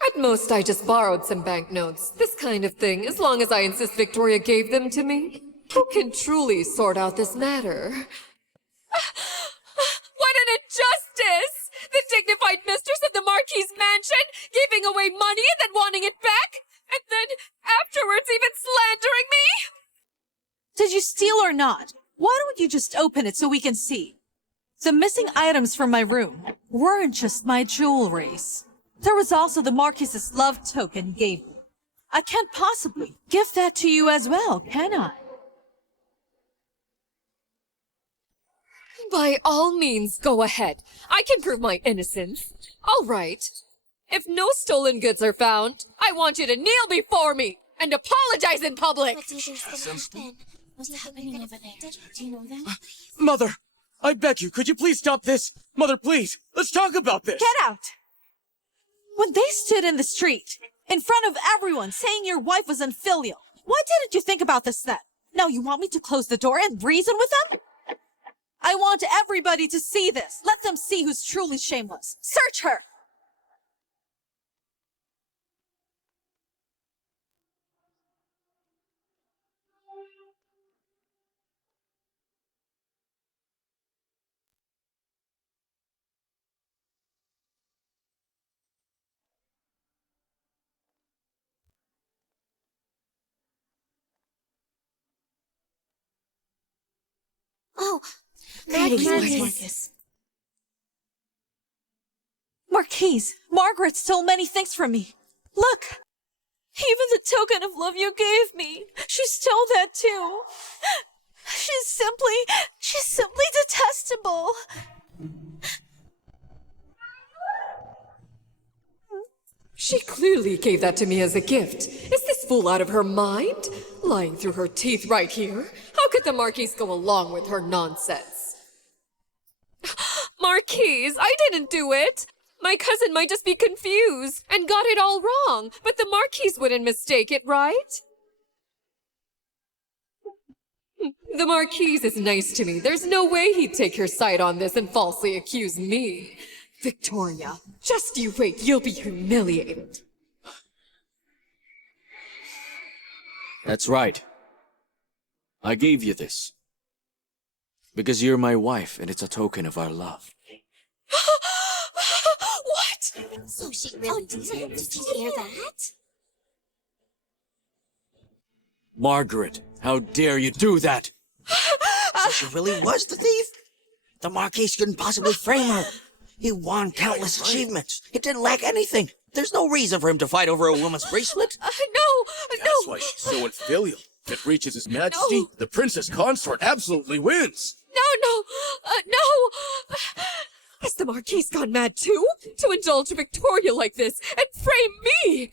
At most, I just borrowed some banknotes. This kind of thing, as long as I insist Victoria gave them to me. Who can truly sort out this matter? What an injustice! The dignified mistress of the Marquis's mansion, giving away money and then wanting it back, and then afterwards even slandering me? Did you steal or not? Why don't you just open it so we can see? The missing items from my room weren't just my jewelries. There was also the Marquis's love token he gave me. I can't possibly give that to you as well, can I? By all means, go ahead. I can prove my innocence. All right. If no stolen goods are found, I want you to kneel before me and apologize in public. What's happening over there? Do you know that? Mother, I beg you, could you please stop this? Mother, please, let's talk about this. Get out! When they stood in the street, in front of everyone, saying your wife was unfilial, why didn't you think about this then? Now you want me to close the door and reason with them? I want everybody to see this. Let them see who's truly shameless. Search her! Oh, Marquise, Margaret stole many things from me. Look! Even the token of love you gave me, she stole that too. She's simply detestable. She clearly gave that to me as a gift. Is this fool out of her mind? Lying through her teeth right here. How could the Marquise go along with her nonsense? Marquise, I didn't do it. My cousin might just be confused and got it all wrong, but the Marquise wouldn't mistake it, right? The Marquise is nice to me. There's no way he'd take her side on this and falsely accuse me. Victoria, just you wait, you'll be humiliated. That's right. I gave you this. Because you're my wife, and it's a token of our love. What? So she really did it. Did you hear that? Margaret, how dare you do that? So she really was the thief? The Marquis couldn't possibly frame her. He won countless achievements. He didn't lack anything. There's no reason for him to fight over a woman's bracelet. That's why she's so unfilial. If it reaches His Majesty, the Princess Consort absolutely wins. No! Has the Marquis gone mad too? To indulge Victoria like this and frame me?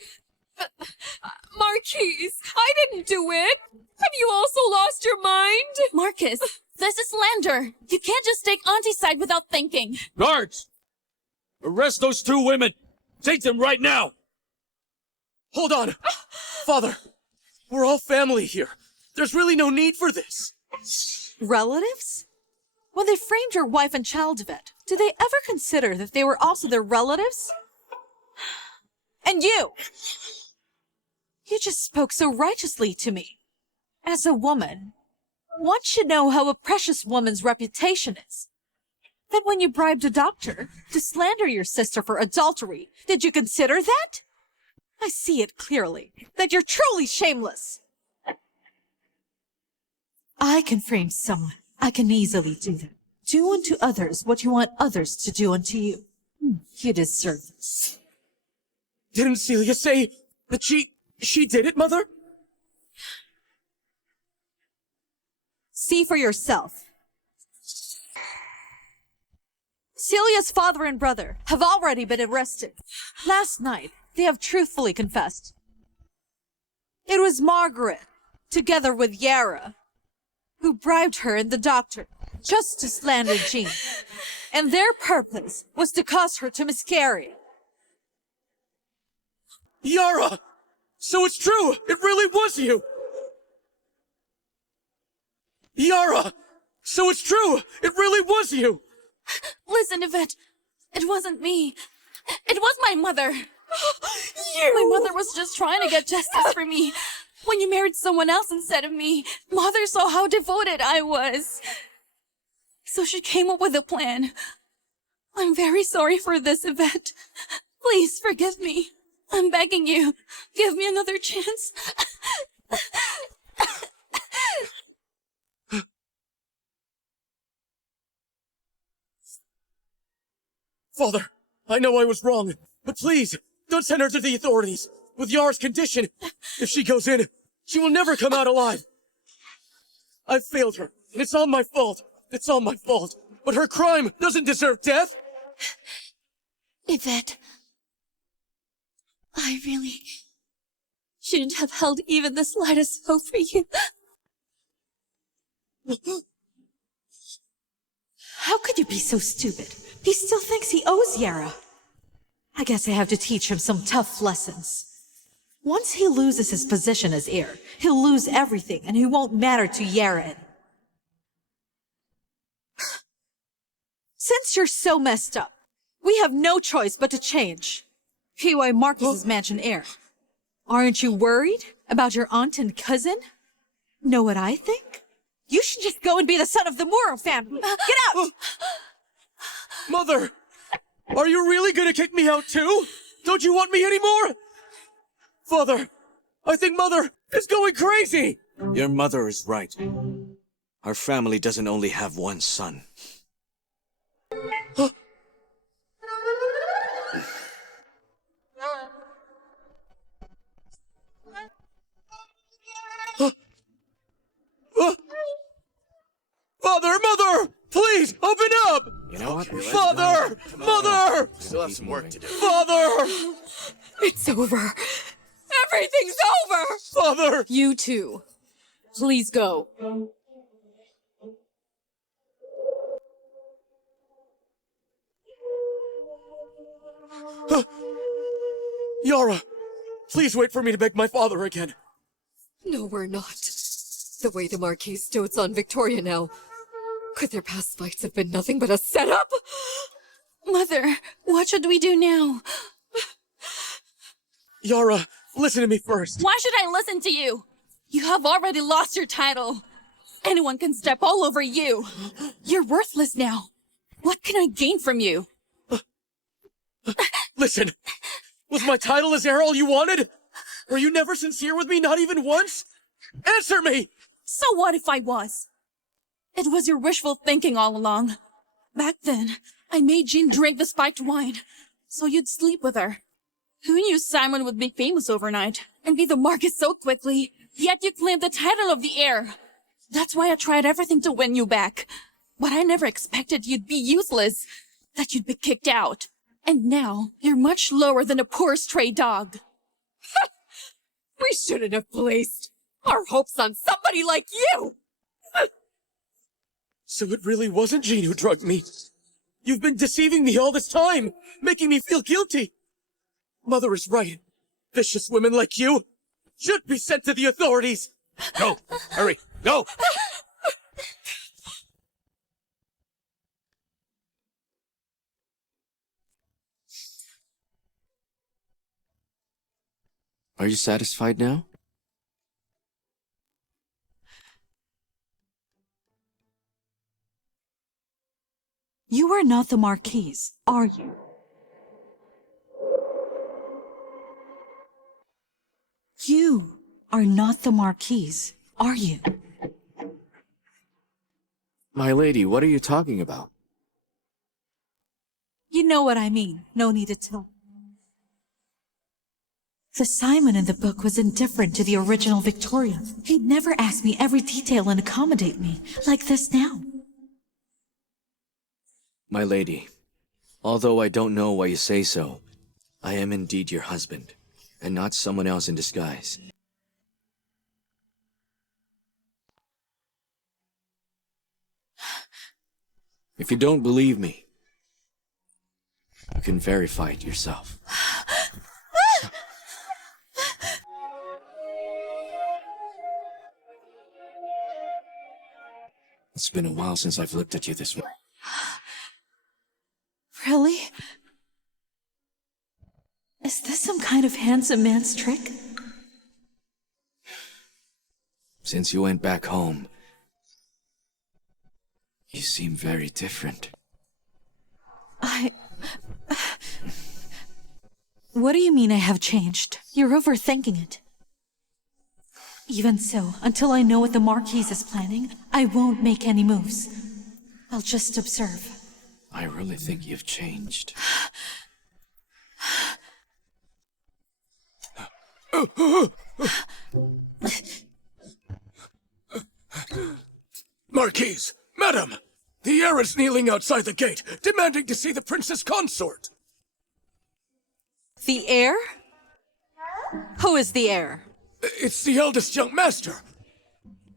Marquise, I didn't do it! Have you also lost your mind? Marcus, this is slander. You can't just take Auntie's side without thinking. Guards! Arrest those 2 women! Take them right now! Hold on. Father, we're all family here. There's really no need for this. Relatives? When they framed your wife and child vet, did they ever consider that they were also their relatives? And you! You just spoke so righteously to me. As a woman, one should know how a precious woman's reputation is. Then when you bribed a doctor to slander your sister for adultery, did you consider that? I see it clearly, that you're truly shameless. I can frame someone. I can easily do that. Do unto others what you want others to do unto you. You deserve this. Didn't Celia say that she did it, Mother? See for yourself. Celia's father and brother have already been arrested. Last night, they have truthfully confessed. It was Margaret, together with Yara, who bribed her and the doctor just to slander Jean. And their purpose was to cause her to miscarry. Yara! So it's true! It really was you! Yara! So it's true! It really was you! Listen, Yvette. It wasn't me. It was my mother. My mother was just trying to get justice for me. When you married someone else instead of me, Mother saw how devoted I was. So she came up with a plan. I'm very sorry for this, Yvette. Please forgive me. I'm begging you. Give me another chance. Father, I know I was wrong, but please, don't send her to the authorities. With Yara's condition, if she goes in, she will never come out alive. I've failed her, and it's all my fault. It's all my fault. But her crime doesn't deserve death. Yvette, I really shouldn't have held even the slightest hope for you. How could you be so stupid? He still thinks he owes Yara. I guess I have to teach him some tough lessons. Once he loses his position as heir, he'll lose everything and he won't matter to Yara. Since you're so messed up, we have no choice but to change. P.Y. Marcus's mansion heir. Aren't you worried about your aunt and cousin? Know what I think? You should just go and be the son of the Moro family. Get out! Mother! Are you really gonna kick me out too? Don't you want me anymore? Father, I think Mother is going crazy! Your mother is right. Our family doesn't only have one son. Father, Mother! Please, open up! You know what? Father! Mother! Still have some work to do. Father! It's over. Everything's over! Father! You too. Please go. Yara, please wait for me to beg my father again. No, we're not. The way the Marquise dotes on Victoria now. Could their past fights have been nothing but a setup? Mother, what should we do now? Yara, listen to me first. Why should I listen to you? You have already lost your title. Anyone can step all over you. You're worthless now. What can I gain from you? Listen, was my title as heir all you wanted? Were you never sincere with me, not even once? Answer me! So what if I was? It was your wishful thinking all along. Back then, I made Jean drink the spiked wine, so you'd sleep with her. Who knew Simon would be famous overnight and be the Marquis so quickly? Yet you claimed the title of the heir. That's why I tried everything to win you back. But I never expected you'd be useless, that you'd be kicked out. And now, you're much lower than a poor stray dog. We shouldn't have placed our hopes on somebody like you! So it really wasn't Jean who drugged me. You've been deceiving me all this time, making me feel guilty. Mother is right. Vicious women like you should be sent to the authorities. Go! Hurry! Go! Are you satisfied now? You are not the Marquise, are you? You are not the Marquise, are you? My lady, what are you talking about? You know what I mean. No need to tell. The Simon in the book was indifferent to the original Victoria. He'd never ask me every detail and accommodate me, like this now. My lady, although I don't know why you say so, I am indeed your husband, and not someone else in disguise. If you don't believe me, you can verify it yourself. It's been a while since I've looked at you this way. Really? Is this some kind of handsome man's trick? Since you went back home, you seem very different. What do you mean I have changed? You're overthinking it. Even so, until I know what the Marquise is planning, I won't make any moves. I'll just observe. I really think you've changed. Marquise! Madam! The heir is kneeling outside the gate, demanding to see the princess consort! The heir? Who is the heir? It's the eldest young master.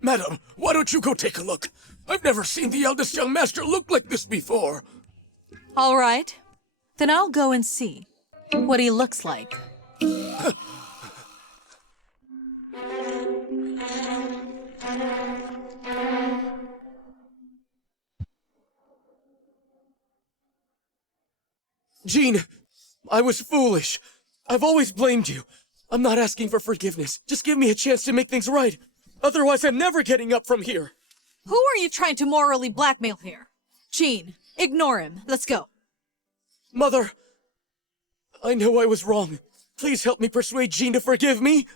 Madam, why don't you go take a look? I've never seen the eldest young master look like this before. All right. Then I'll go and see what he looks like. Jean, I was foolish. I've always blamed you. I'm not asking for forgiveness. Just give me a chance to make things right. Otherwise, I'm never getting up from here. Who are you trying to morally blackmail here? Jean, ignore him. Let's go. Mother, I know I was wrong. Please help me persuade Jean to forgive me.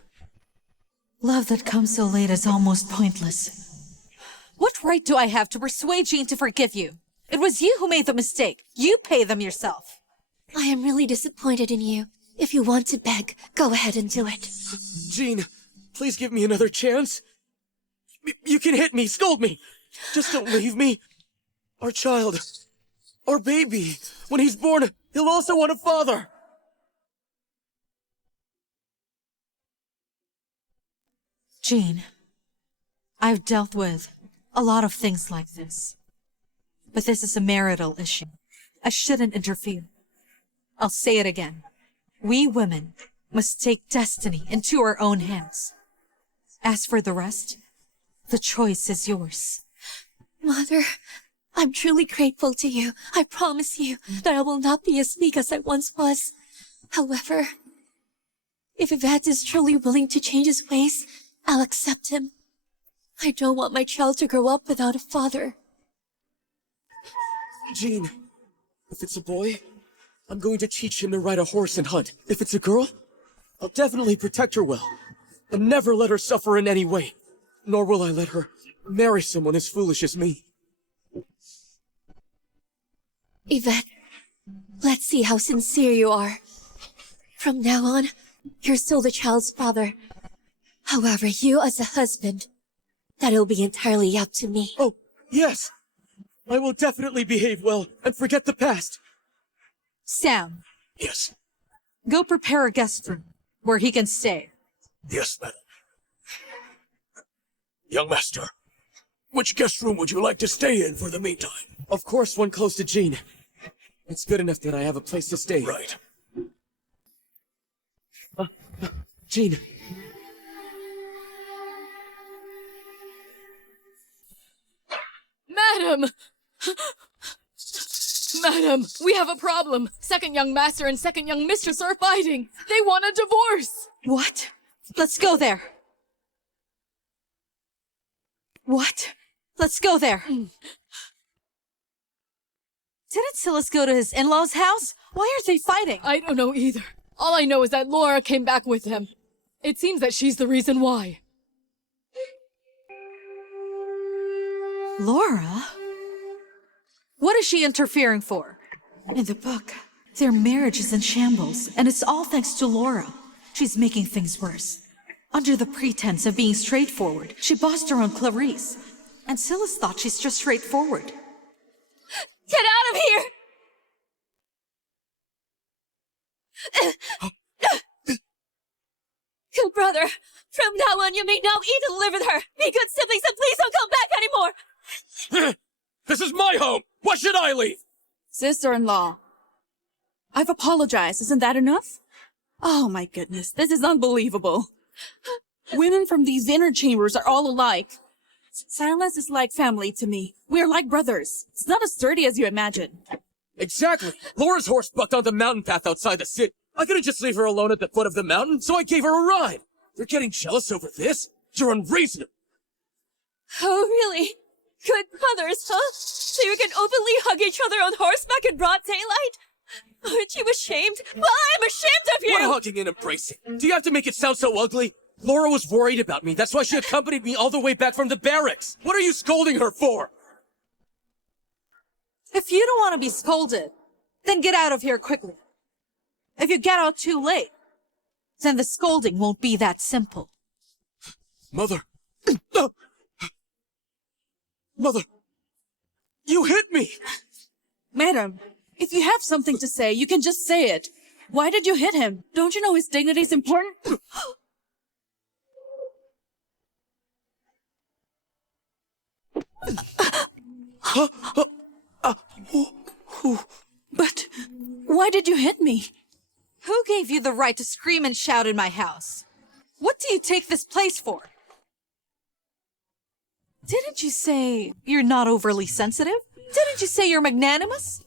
Love that comes so late is almost pointless. What right do I have to persuade Jean to forgive you? It was you who made the mistake. You pay them yourself. I am really disappointed in you. If you want to beg, go ahead and do it. Jean, please give me another chance. You can hit me, scold me. Just don't leave me. Our child, our baby, when he's born, he'll also want a father. Jean, I've dealt with a lot of things like this. But this is a marital issue. I shouldn't interfere. I'll say it again. We women must take destiny into our own hands. As for the rest, the choice is yours. Mother, I'm truly grateful to you. I promise you that I will not be as weak as I once was. However, if Yvette is truly willing to change his ways, I'll accept him. I don't want my child to grow up without a father. Jean, if it's a boy, I'm going to teach him to ride a horse and hunt. If it's a girl, I'll definitely protect her well, and never let her suffer in any way. Nor will I let her marry someone as foolish as me. Yvette, let's see how sincere you are. From now on, you're still the child's father. However, you as a husband, that'll be entirely up to me. Oh, yes! I will definitely behave well and forget the past. Sam, Yes. go prepare a guest room where he can stay. Yes, madam. Young master, which guest room would you like to stay in for the meantime? Of course, one close to Jean. It's good enough that I have a place to stay. Right. Jean. Madam! Madam, we have a problem. Second young master and second young mistress are fighting. They want a divorce. What? Let's go there. What? Let's go there. Didn't Silas go to his in-laws' house? Why are they fighting? I don't know either. All I know is that Laura came back with him. It seems that she's the reason why. Laura? What is she interfering for? In the book, their marriage is in shambles, and it's all thanks to Laura. She's making things worse. Under the pretense of being straightforward, she bossed her own Clarice. And Silas thought she's just straightforward. Get out of here! Good brother, from now on you may now eat and live with her. Be good siblings and please don't come back anymore! This is my home! Why should I leave? Sister-in-law, I've apologized. Isn't that enough? Oh my goodness, this is unbelievable. Women from these inner chambers are all alike. Silas is like family to me. We're like brothers. It's not as sturdy as you imagine. Exactly. Laura's horse bucked on the mountain path outside the city. I couldn't just leave her alone at the foot of the mountain, so I gave her a ride. You're getting jealous over this? You're unreasonable. Oh, really? Good brothers, huh? So you can openly hug each other on horseback in broad daylight? Aren't you ashamed? Well, I'm ashamed of you! What hugging and embracing? Do you have to make it sound so ugly? Laura was worried about me. That's why she accompanied me all the way back from the barracks. What are you scolding her for? If you don't want to be scolded, then get out of here quickly. If you get out too late, then the scolding won't be that simple. Mother. Mother. You hit me! Madam, if you have something to say, you can just say it. Why did you hit him? Don't you know his dignity is important? But why did you hit me? Who gave you the right to scream and shout in my house? What do you take this place for? Didn't you say you're not overly sensitive? Didn't you say you're magnanimous?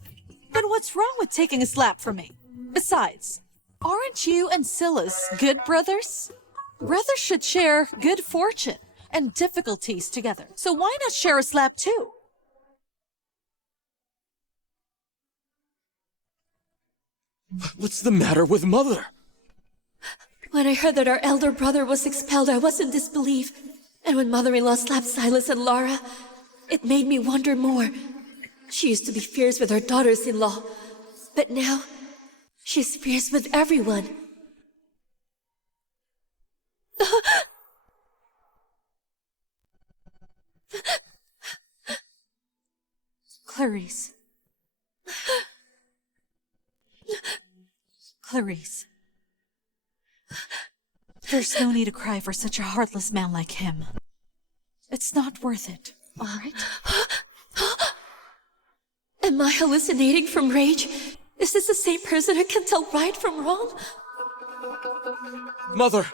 Then what's wrong with taking a slap from me? Besides, aren't you and Silas good brothers? Brothers should share good fortune and difficulties together. So why not share a slap too? What's the matter with Mother? When I heard that our elder brother was expelled, I was in disbelief. And when mother-in-law slapped Silas and Laura, it made me wonder more. She used to be fierce with her daughters-in-law, but now she's fierce with everyone. Clarice. Clarice. There's no need to cry for such a heartless man like him. It's not worth it, all right? Am I hallucinating from rage? Is this the same person who can tell right from wrong? Mother.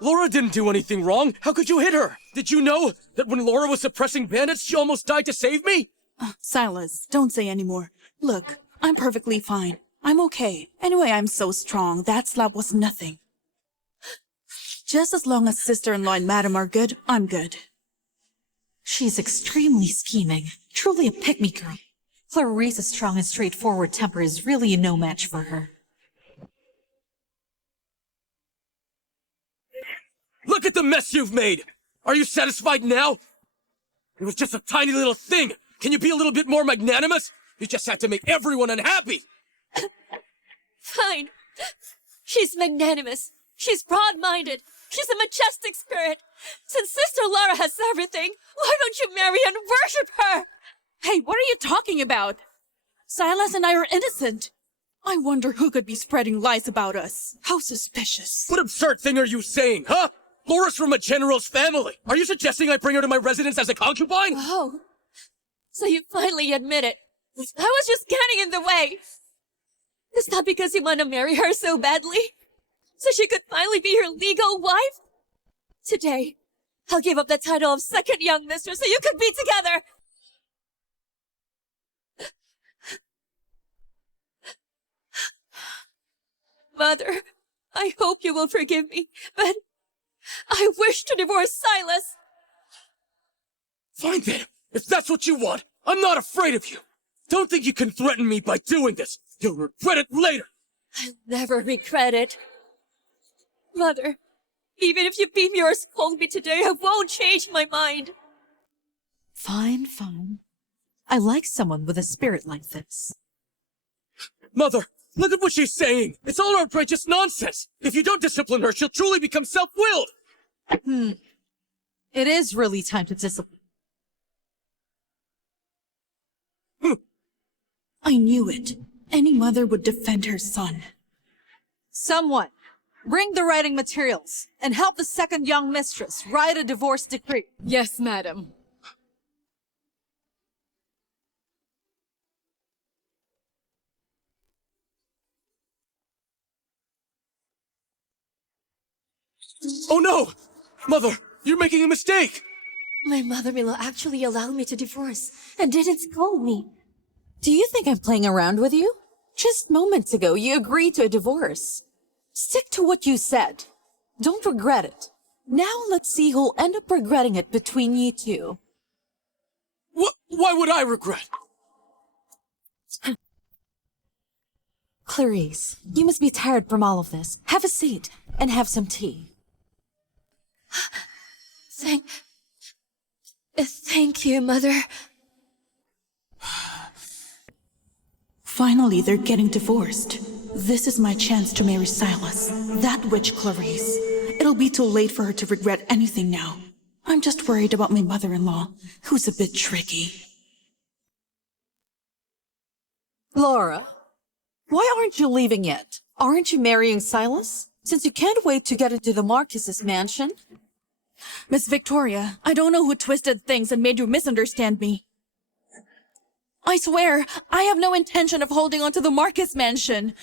Laura didn't do anything wrong. How could you hit her? Did you know that when Laura was suppressing bandits, she almost died to save me? Silas, don't say any more. Look, I'm perfectly fine. I'm okay. Anyway, I'm so strong. That slap was nothing. Just as long as sister-in-law and madam are good, I'm good. She's extremely scheming. Truly a pick-me girl. Clarice's strong and straightforward temper is really no match for her. Look at the mess you've made! Are you satisfied now? It was just a tiny little thing. Can you be a little bit more magnanimous? You just had to make everyone unhappy. Fine. She's magnanimous. She's broad-minded. She's a majestic spirit. Since Sister Laura has everything, why don't you marry and worship her? Hey, what are you talking about? Silas and I are innocent. I wonder who could be spreading lies about us. How suspicious. What absurd thing are you saying, huh? Laura's from a general's family. Are you suggesting I bring her to my residence as a concubine? Oh, so you finally admit it. I was just getting in the way. Is that because you want to marry her so badly? So she could finally be your legal wife? Today, I'll give up the title of second young mistress so you could be together. Mother, I hope you will forgive me, but I wish to divorce Silas. Fine then. If that's what you want, I'm not afraid of you. Don't think you can threaten me by doing this. You'll regret it later. I'll never regret it. Mother, even if you beat me or scold me today, I won't change my mind. Fine, fine. I like someone with a spirit like this. Mother, look at what she's saying. It's all outrageous nonsense. If you don't discipline her, she'll truly become self-willed. It is really time to discipline. I knew it. Any mother would defend her son. Someone, bring the writing materials and help the second young mistress write a divorce decree. Yes, madam. Oh no! Mother, you're making a mistake! My mother-in-law actually allowed me to divorce and didn't scold me. Do you think I'm playing around with you? Just moments ago, you agreed to a divorce. Stick to what you said. Don't regret it. Now let's see who'll end up regretting it between you two. Why would I regret? Clarice, you must be tired from all of this. Have a seat and have some tea. Thank you, Mother. Finally, they're getting divorced. This is my chance to marry Silas, that witch Clarice. It'll be too late for her to regret anything now. I'm just worried about my mother-in-law, who's a bit tricky. Laura, why aren't you leaving yet? Aren't you marrying Silas? Since you can't wait to get into the Marquis's mansion. Miss Victoria, I don't know who twisted things and made you misunderstand me. I swear, I have no intention of holding on to the Marquis mansion.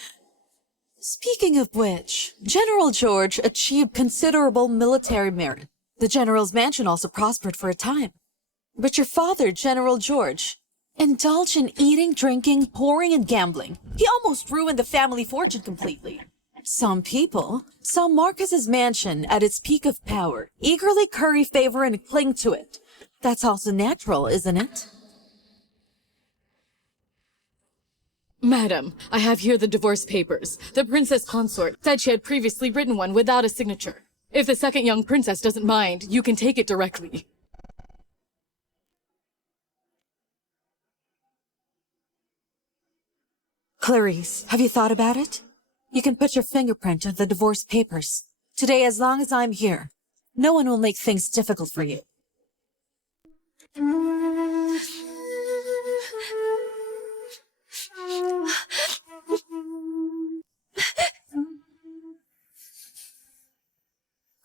Speaking of which, General George achieved considerable military merit. The General's mansion also prospered for a time. But your father, General George, indulged in eating, drinking, whoring, and gambling. He almost ruined the family fortune completely. Some people saw Marcus's mansion at its peak of power, eagerly curry favor and cling to it. That's also natural, isn't it? Madam, I have here the divorce papers. The princess consort said she had previously written one without a signature. If the second young princess doesn't mind, you can take it directly. Clarice, have you thought about it? You can put your fingerprint on the divorce papers. Today, as long as I'm here, no one will make things difficult for you.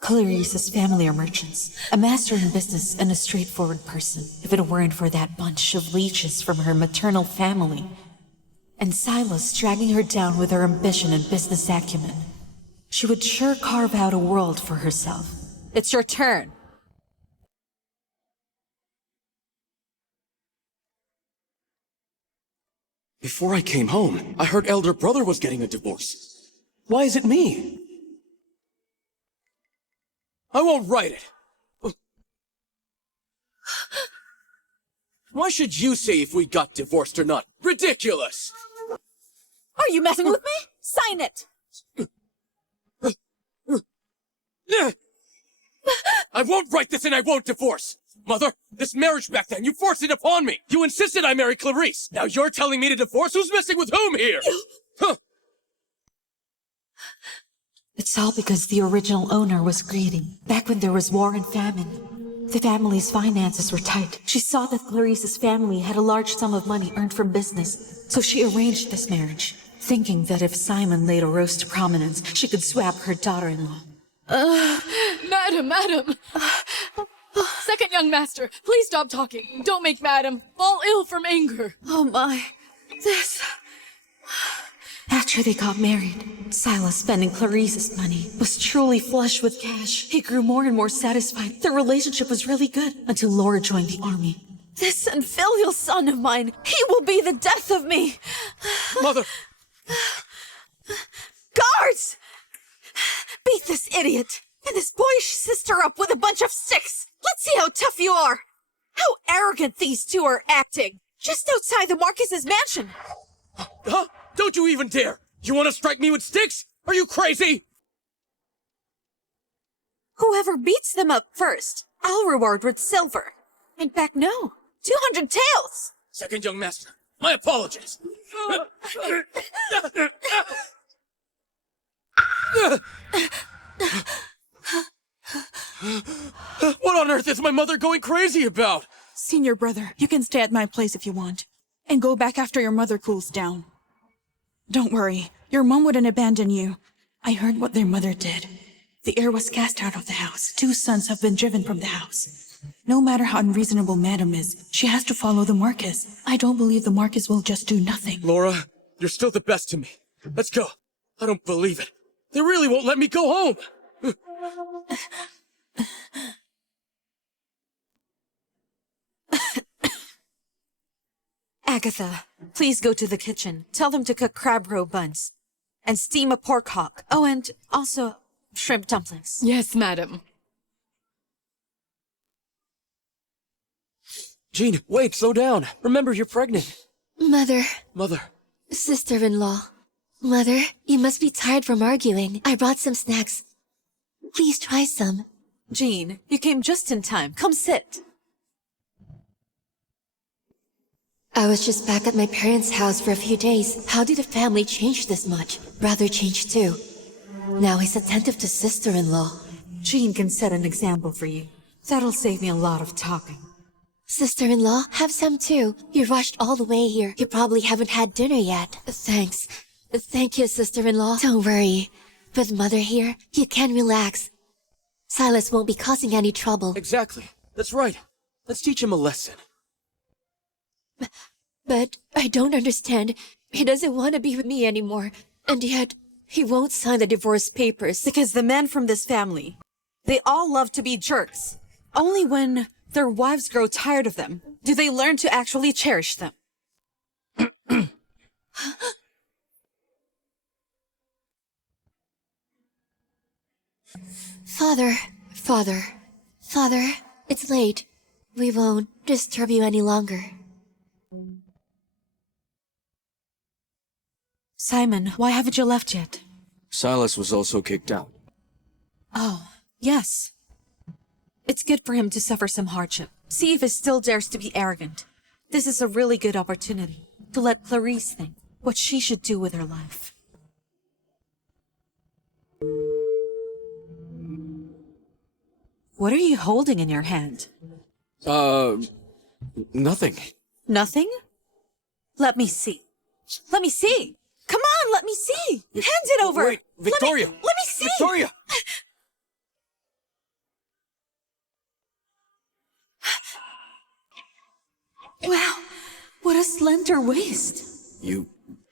Clarice's family are merchants, a master in business and a straightforward person. If it weren't for that bunch of leeches from her maternal family, and Silas dragging her down with her ambition and business acumen, she would sure carve out a world for herself. It's your turn. Before I came home, I heard elder brother was getting a divorce. Why is it me? I won't write it. Why should you say if we got divorced or not? Ridiculous! Are you messing with me? Sign it! I won't write this and I won't divorce! Mother, this marriage back then, you forced it upon me! You insisted I marry Clarice! Now you're telling me to divorce? Who's messing with whom here? Huh. It's all because the original owner was greedy. Back when there was war and famine, the family's finances were tight. She saw that Clarice's family had a large sum of money earned from business, so she arranged this marriage. thinking that if Simon later rose to prominence, she could swap her daughter-in-law. Madam! Second young master, please stop talking. Don't make Madam fall ill from anger. Oh my, this... After they got married, Silas, spending Clarice's money, was truly flush with cash. He grew more and more satisfied. Their relationship was really good until Laura joined the army. This unfilial son of mine, he will be the death of me! Mother! Guards! Beat this idiot and this boyish sister up with a bunch of sticks! Let's see how tough you are! How arrogant these two are acting! Just outside the Marquis's mansion! Huh? Don't you even dare! You want to strike me with sticks? Are you crazy? Whoever beats them up first, I'll reward with silver. In fact, no, 200 taels! Second young master, my apologies. What on earth is my mother going crazy about? Senior brother, you can stay at my place if you want. And go back after your mother cools down. Don't worry, your mom wouldn't abandon you. I heard what their mother did. The heir was cast out of the house. 2 sons have been driven from the house. No matter how unreasonable Madam is, she has to follow the Marquis. I don't believe the Marquis will just do nothing. Laura, you're still the best to me. Let's go. I don't believe it. They really won't let me go home. Agatha, please go to the kitchen. Tell them to cook crab roe buns. And steam a pork hock. Oh, and also shrimp dumplings. Yes, Madam. Jean, wait, slow down. Remember, you're pregnant. Mother. Mother. Sister-in-law. Mother, you must be tired from arguing. I brought some snacks. Please try some. Jean, you came just in time. Come sit. I was just back at my parents' house for a few days. How did a family change this much? Brother changed too. Now he's attentive to sister-in-law. Jean can set an example for you. That'll save me a lot of talking. Sister-in-law, have some too. You rushed all the way here. You probably haven't had dinner yet. Thanks. Thank you, sister-in-law. Don't worry. With Mother here, you can relax. Silas won't be causing any trouble. Exactly. That's right. Let's teach him a lesson. But I don't understand. He doesn't want to be with me anymore. And yet, he won't sign the divorce papers. Because the men from this family, they all love to be jerks. Only when their wives grow tired of them do they learn to actually cherish them. Father, it's late. We won't disturb you any longer. Simon, why haven't you left yet? Silas was also kicked out. Oh, yes. It's good for him to suffer some hardship. See if he still dares to be arrogant. This is a really good opportunity to let Clarice think what she should do with her life. What are you holding in your hand? Nothing. Nothing? Let me see. Let me see! Come on, let me see! Hand it over! Wait, Victoria! Let me see! Victoria! Wow, what a slender waist.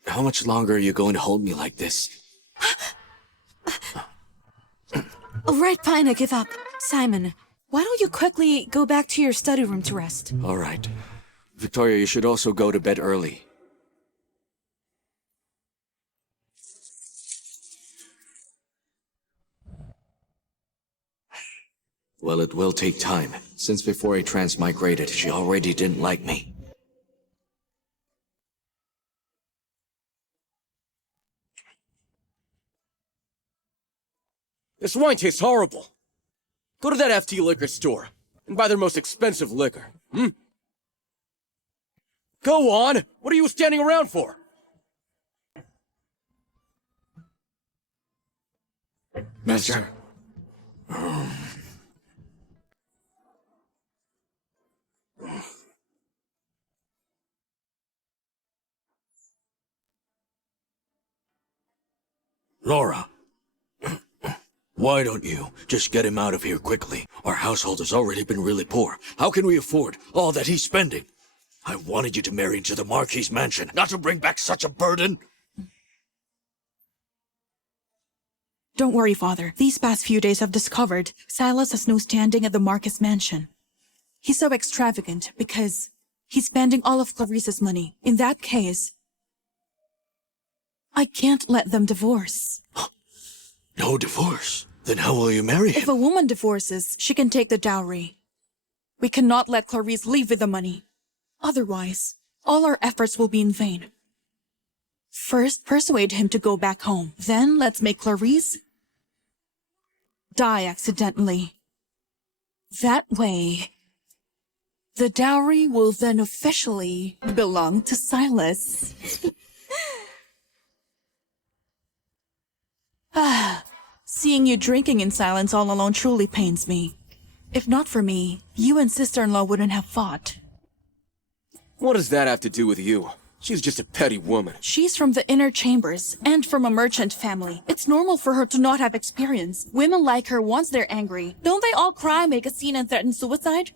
How much longer are you going to hold me like this? All right, fine, I give up. Simon, why don't you quickly go back to your study room to rest? All right. Victoria, you should also go to bed early. Well, it will take time. Since before I transmigrated, she already didn't like me. This wine tastes horrible. Go to that FT liquor store and buy their most expensive liquor. Go on! What are you standing around for? Master. Laura, why don't you just get him out of here quickly? Our household has already been really poor. How can we afford all that he's spending? I wanted you to marry into the Marquis' mansion, not to bring back such a burden. Don't worry, Father. These past few days I've discovered Silas has no standing at the Marquis' mansion. He's so extravagant because he's spending all of Clarice's money. In that case, I can't let them divorce. No divorce? Then how will you marry him? If a woman divorces, she can take the dowry. We cannot let Clarice leave with the money. Otherwise, all our efforts will be in vain. First, persuade him to go back home. Then, let's make Clarice die accidentally. That way, the dowry will then officially belong to Silas. Seeing you drinking in silence all alone truly pains me. If not for me, you and sister-in-law wouldn't have fought. What does that have to do with you? She's just a petty woman. She's from the inner chambers and from a merchant family. It's normal for her to not have experience. Women like her, once they're angry, don't they all cry, make a scene, and threaten suicide?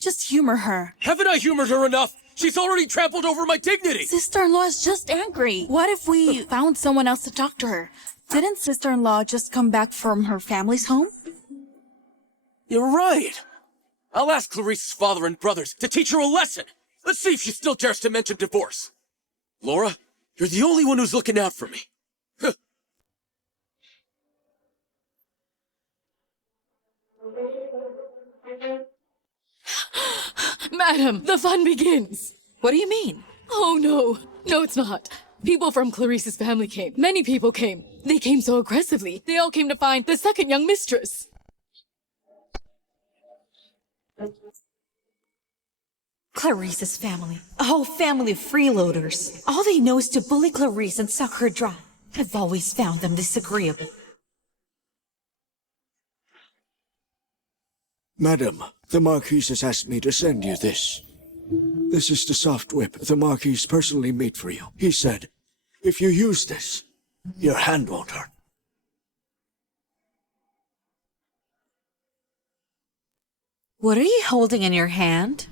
Just humor her. Haven't I humored her enough? She's already trampled over my dignity! Sister-in-law is just angry. What if we found someone else to talk to her? Didn't sister-in-law just come back from her family's home? You're right. I'll ask Clarice's father and brothers to teach her a lesson. Let's see if she still dares to mention divorce. Laura, you're the only one who's looking out for me. Madam, the fun begins. What do you mean? Oh, no. No, it's not. People from Clarice's family came. Many people came. They came so aggressively. They all came to find the second young mistress. Clarice's family. A whole family of freeloaders. All they know is to bully Clarice and suck her dry. I've always found them disagreeable. Madam, the Marquis has asked me to send you this. This is the soft whip the Marquis personally made for you. He said, if you use this, your hand won't hurt. What are you holding in your hand?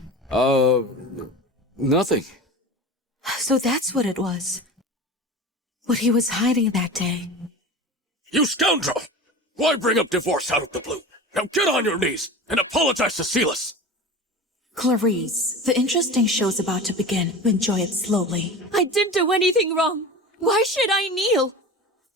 Nothing. So that's what it was. What he was hiding that day. You scoundrel! Why bring up divorce out of the blue? Now get on your knees and apologize to Silas. Clarice, the interesting show's about to begin. Enjoy it slowly. I didn't do anything wrong. Why should I kneel?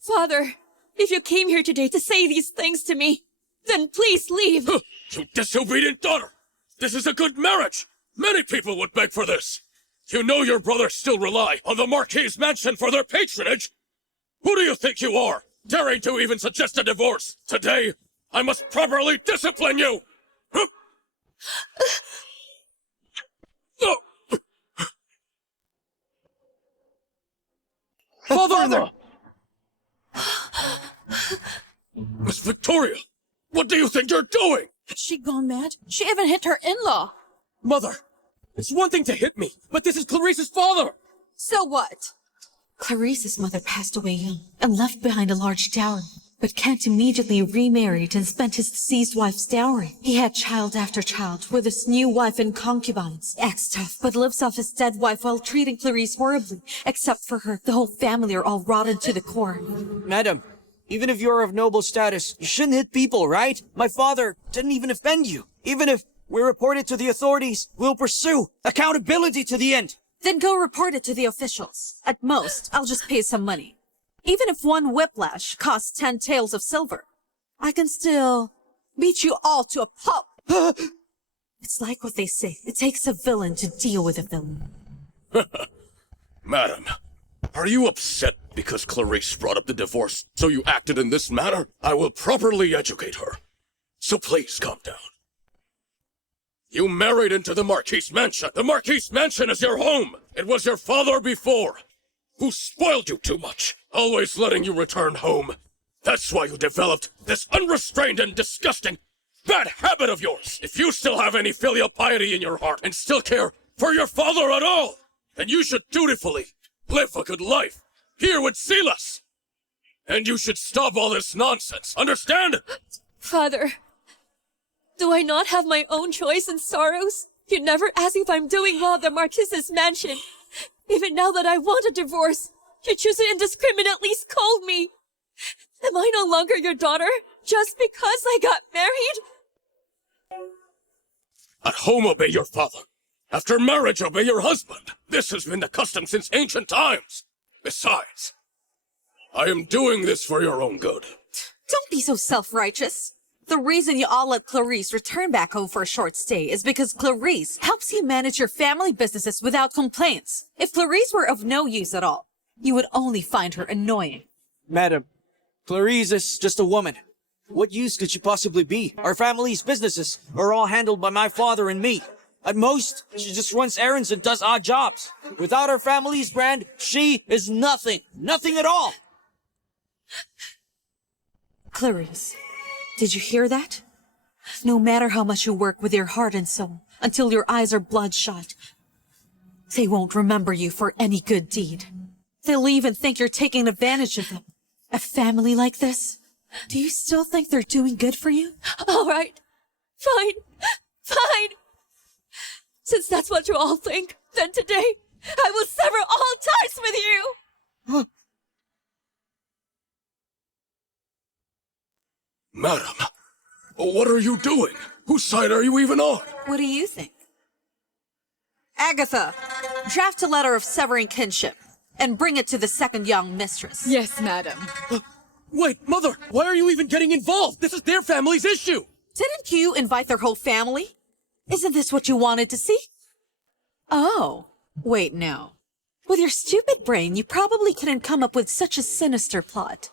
Father, if you came here today to say these things to me, then please leave. You disobedient daughter! This is a good marriage! Many people would beg for this. You know your brothers still rely on the Marquis' mansion for their patronage? Who do you think you are, daring to even suggest a divorce? Today, I must properly discipline you! Father-in-law! Miss Victoria, what do you think you're doing? Has she gone mad? She even hit her in-law. Mother, it's one thing to hit me, but this is Clarice's father! So what? Clarice's mother passed away young and left behind a large dowry, but Kent immediately remarried and spent his deceased wife's dowry. He had child after child with his new wife and concubines. Acts tough, but lives off his dead wife while treating Clarice horribly. Except for her, the whole family are all rotten to the core. Madam, even if you're of noble status, you shouldn't hit people, right? My father didn't even offend you. Even if we report it to the authorities, we'll pursue accountability to the end. Then go report it to the officials. At most, I'll just pay some money. Even if one whiplash costs 10 taels of silver, I can still beat you all to a pulp. It's like what they say. It takes a villain to deal with a villain. Madam, are you upset because Clarice brought up the divorce, so you acted in this manner? I will properly educate her. So please calm down. You married into the Marquis' mansion. The Marquis' mansion is your home. It was your father before, who spoiled you too much, always letting you return home. That's why you developed this unrestrained and disgusting bad habit of yours. If you still have any filial piety in your heart and still care for your father at all, then you should dutifully live a good life here with Silas. And you should stop all this nonsense, understand? Father, do I not have my own choice and sorrows? You never ask if I'm doing well at the Marquis's mansion. Even now that I want a divorce, you choose to indiscriminately scold me. Am I no longer your daughter just because I got married? At home, obey your father. After marriage, obey your husband. This has been the custom since ancient times. Besides, I am doing this for your own good. Don't be so self-righteous. The reason you all let Clarice return back home for a short stay is because Clarice helps you manage your family businesses without complaints. If Clarice were of no use at all, you would only find her annoying. Madam, Clarice is just a woman. What use could she possibly be? Our family's businesses are all handled by my father and me. At most, she just runs errands and does odd jobs. Without our family's brand, she is nothing. Nothing at all. Clarice, did you hear that? No matter how much you work with your heart and soul, until your eyes are bloodshot, they won't remember you for any good deed. They'll even think you're taking advantage of them. A family like this? Do you still think they're doing good for you? All right. Fine. Fine. Since that's what you all think, then today, I will sever all ties with you! Madam, what are you doing? Whose side are you even on? What do you think? Agatha, draft a letter of severing kinship and bring it to the second young mistress. Yes, madam. Wait, Mother, why are you even getting involved? This is their family's issue. Didn't you invite their whole family? Isn't this what you wanted to see? Oh, wait now. With your stupid brain, you probably couldn't come up with such a sinister plot.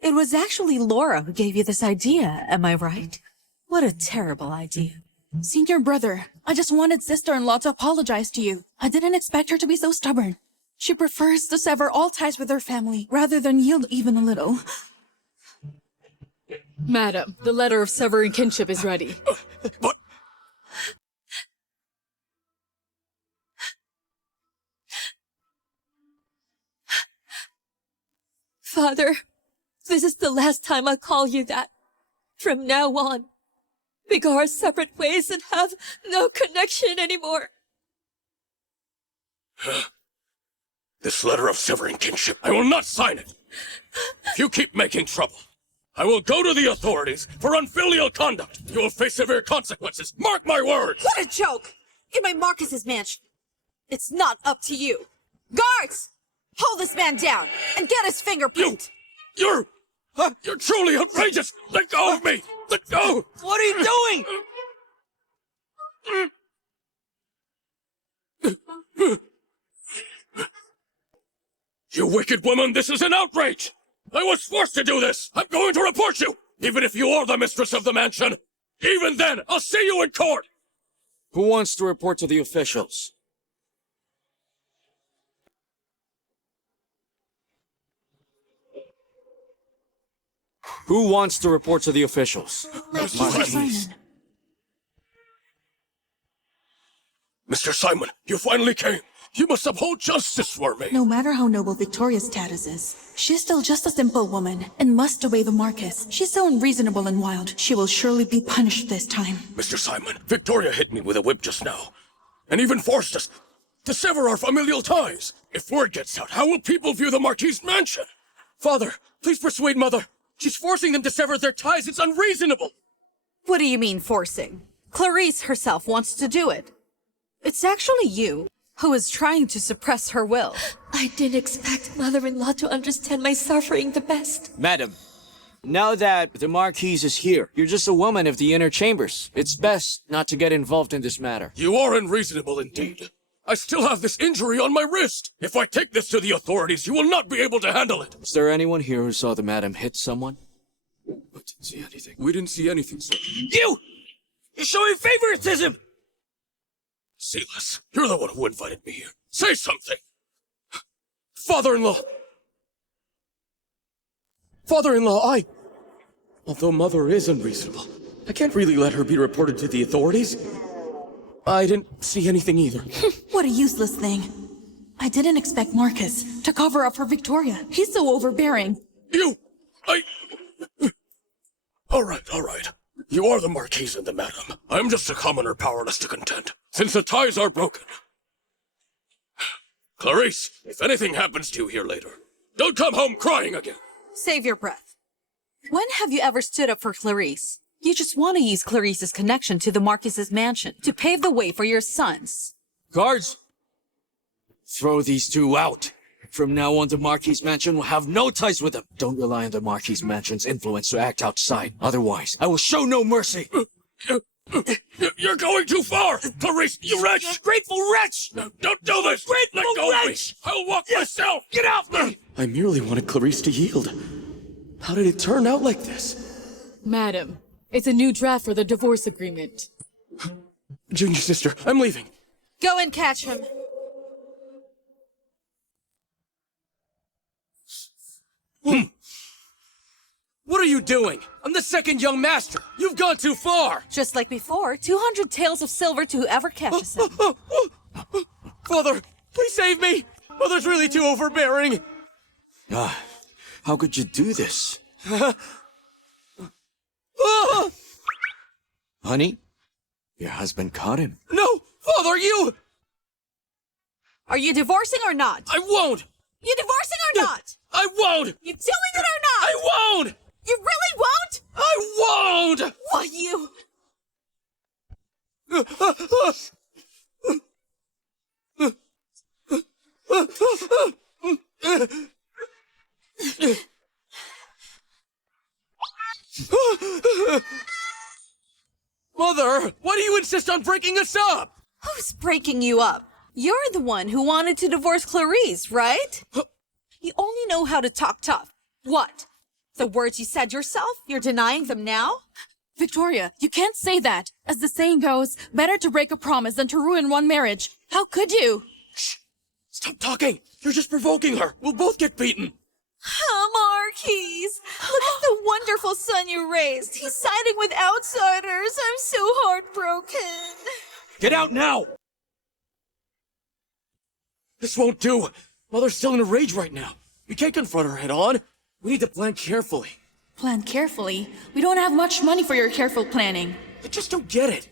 It was actually Laura who gave you this idea, am I right? What a terrible idea. Senior brother, I just wanted sister-in-law to apologize to you. I didn't expect her to be so stubborn. She prefers to sever all ties with her family, rather than yield even a little. Madam, the letter of severing kinship is ready. But... Father, this is the last time I call you that. From now on, we go our separate ways and have no connection anymore. This letter of severing kinship, I will not sign it. If you keep making trouble, I will go to the authorities for unfilial conduct. You will face severe consequences. Mark my words! What a joke! In my Marcus's mansion. It's not up to you. Guards! Hold this man down and get his fingerprint. You're truly outrageous! Let go of me! Let go! What are you doing? You wicked woman, this is an outrage! I was forced to do this! I'm going to report you! Even if you are the mistress of the mansion! Even then, I'll see you in court! Who wants to report to the officials? Who wants to report to the officials? Mr. Simon, you finally came! You must uphold justice for me! No matter how noble Victoria's status is, she's still just a simple woman and must obey the Marquis. She's so unreasonable and wild. She will surely be punished this time. Mr. Simon, Victoria hit me with a whip just now, and even forced us to sever our familial ties. If word gets out, how will people view the Marquis' mansion? Father, please persuade Mother. She's forcing them to sever their ties. It's unreasonable. What do you mean forcing? Clarice herself wants to do it. It's actually you who is trying to suppress her will. I didn't expect mother-in-law to understand my suffering the best. Madam, now that the Marquis is here, you're just a woman of the inner chambers. It's best not to get involved in this matter. You are unreasonable indeed. I still have this injury on my wrist. If I take this to the authorities, you will not be able to handle it. Is there anyone here who saw the madam hit someone? I didn't see anything. We didn't see anything, sir. You! You're showing favoritism! Silas, you're the one who invited me here. Say something! Father-in-law! Father-in-law, although Mother is unreasonable, I can't really let her be reported to the authorities. I didn't see anything either. What a useless thing. I didn't expect Marcus to cover up for Victoria. He's so overbearing. All right. You are the Marquise and the Madam. I'm just a commoner powerless to contend, since the ties are broken. Clarice, if anything happens to you here later, don't come home crying again. Save your breath. When have you ever stood up for Clarice? You just want to use Clarice's connection to the Marquis's mansion to pave the way for your sons. Guards! Throw these two out. From now on, the Marquis' mansion will have no ties with them. Don't rely on the Marquis' mansion's influence to act outside. Otherwise, I will show no mercy. You're going too far! Clarice, you wretch! Ungrateful wretch! Don't do this! Ungrateful Let go wretch! of me! I'll walk myself! Get off me! I merely wanted Clarice to yield. How did it turn out like this? Madam, it's a new draft for the divorce agreement. Junior sister, I'm leaving. Go and catch him. What are you doing? I'm the second young master. You've gone too far. Just like before, 200 taels of silver to whoever catches him. Father, please save me. Mother's really too overbearing. How could you do this? Honey, your husband caught him. No, Father, you... Are you divorcing or not? I won't. You divorcing or not? I won't. You doing it or not? I won't. You really won't? I won't. What, you? Mother, why do you insist on breaking us up? Who's breaking you up? You're the one who wanted to divorce Clarice, right? You only know how to talk tough. What? The words you said yourself? You're denying them now? Victoria, you can't say that. As the saying goes, better to break a promise than to ruin one marriage. How could you? Shh. Stop talking. You're just provoking her. We'll both get beaten. Marquise, look at the wonderful son you raised. He's siding with outsiders. I'm so heartbroken. Get out now! This won't do. Mother's still in a rage right now. We can't confront her head on. We need to plan carefully. Plan carefully? We don't have much money for your careful planning. I just don't get it.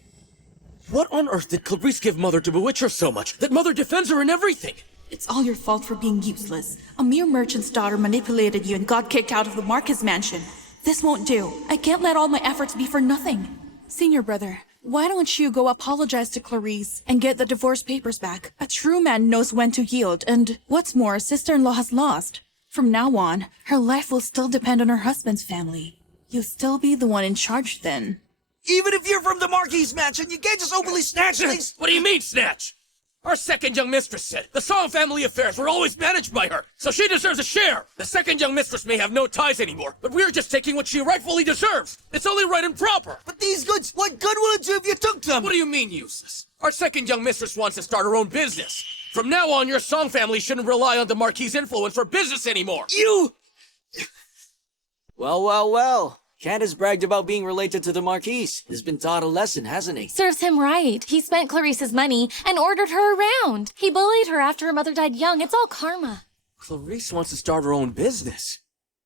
What on earth did Clarice give Mother to bewitch her so much that Mother defends her in everything? It's all your fault for being useless. A mere merchant's daughter manipulated you and got kicked out of the Marquis mansion. This won't do. I can't let all my efforts be for nothing. Senior brother, why don't you go apologize to Clarice and get the divorce papers back? A true man knows when to yield, and what's more, sister-in-law has lost. From now on, her life will still depend on her husband's family. You'll still be the one in charge then. Even if you're from the Marquis' mansion, you can't just openly snatch things! What do you mean, snatch? Our second young mistress said the Song family affairs were always managed by her, so she deserves a share. The second young mistress may have no ties anymore, but we're just taking what she rightfully deserves. It's only right and proper. But these goods, what good will it do if you took them? What do you mean, useless? Our second young mistress wants to start her own business. From now on, your Song family shouldn't rely on the Marquis' influence for business anymore. You! Well. Candace bragged about being related to the Marquis. He's been taught a lesson, hasn't he? Serves him right. He spent Clarice's money and ordered her around. He bullied her after her mother died young. It's all karma. Clarice wants to start her own business.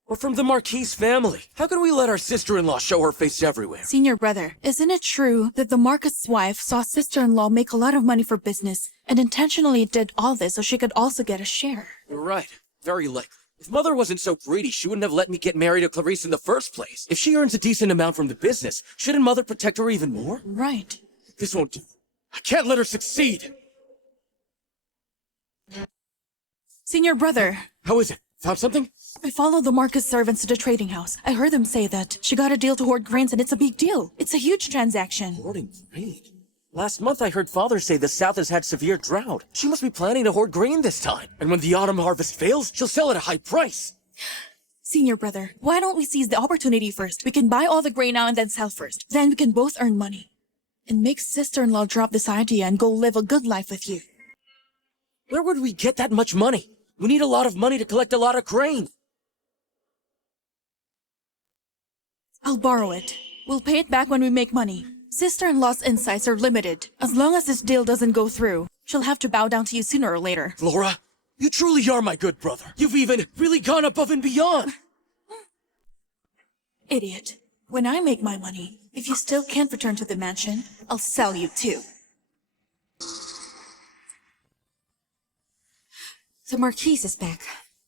We're from the Marquis family. How can we let our sister-in-law show her face everywhere? Senior brother, isn't it true that the Marquis' wife saw sister-in-law make a lot of money for business and intentionally did all this so she could also get a share? You're right. Very likely. If Mother wasn't so greedy, she wouldn't have let me get married to Clarice in the first place. If she earns a decent amount from the business, shouldn't Mother protect her even more? Right. This won't do. I can't let her succeed. Senior brother. How is it? Found something? I followed the Marquis servants to the trading house. I heard them say that she got a deal to hoard grains and it's a big deal. It's a huge transaction. Hoarding grain? Last month I heard Father say the South has had severe drought. She must be planning to hoard grain this time. And when the autumn harvest fails, she'll sell at a high price. Senior brother, why don't we seize the opportunity first? We can buy all the grain now and then sell first. Then we can both earn money. And make sister-in-law drop this idea and go live a good life with you. Where would we get that much money? We need a lot of money to collect a lot of grain. I'll borrow it. We'll pay it back when we make money. Sister-in-law's insights are limited. As long as this deal doesn't go through, she'll have to bow down to you sooner or later. Flora, You truly are my good brother. You've even really gone above and beyond. Idiot. When I make my money, if you still can't return to the mansion, I'll sell you too. The Marquise is back.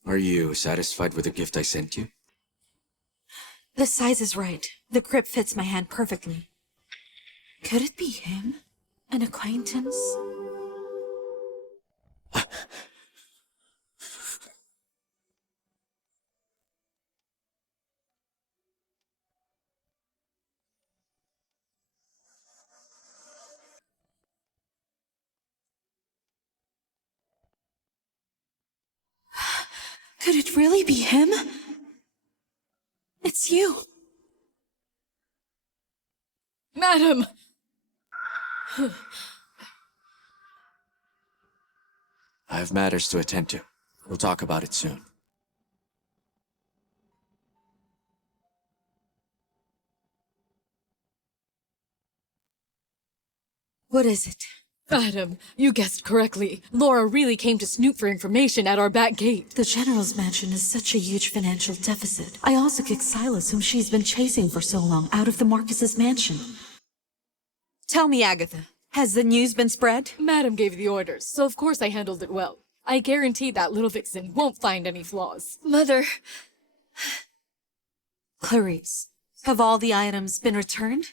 Are you satisfied with the gift I sent you? The size is right. The grip fits my hand perfectly. Could it be him? An acquaintance? Could it really be him? It's you. Madam! I have matters to attend to. We'll talk about it soon. What is it? Madam, you guessed correctly. Laura really came to snoop for information at our back gate. The General's mansion is such a huge financial deficit. I also kicked Silas, whom she's been chasing for so long, out of the Marcus's mansion. Tell me, Agatha, has the news been spread? Madam gave the orders, so of course I handled it well. I guarantee that little vixen won't find any flaws. Mother, Clarice, have all the items been returned?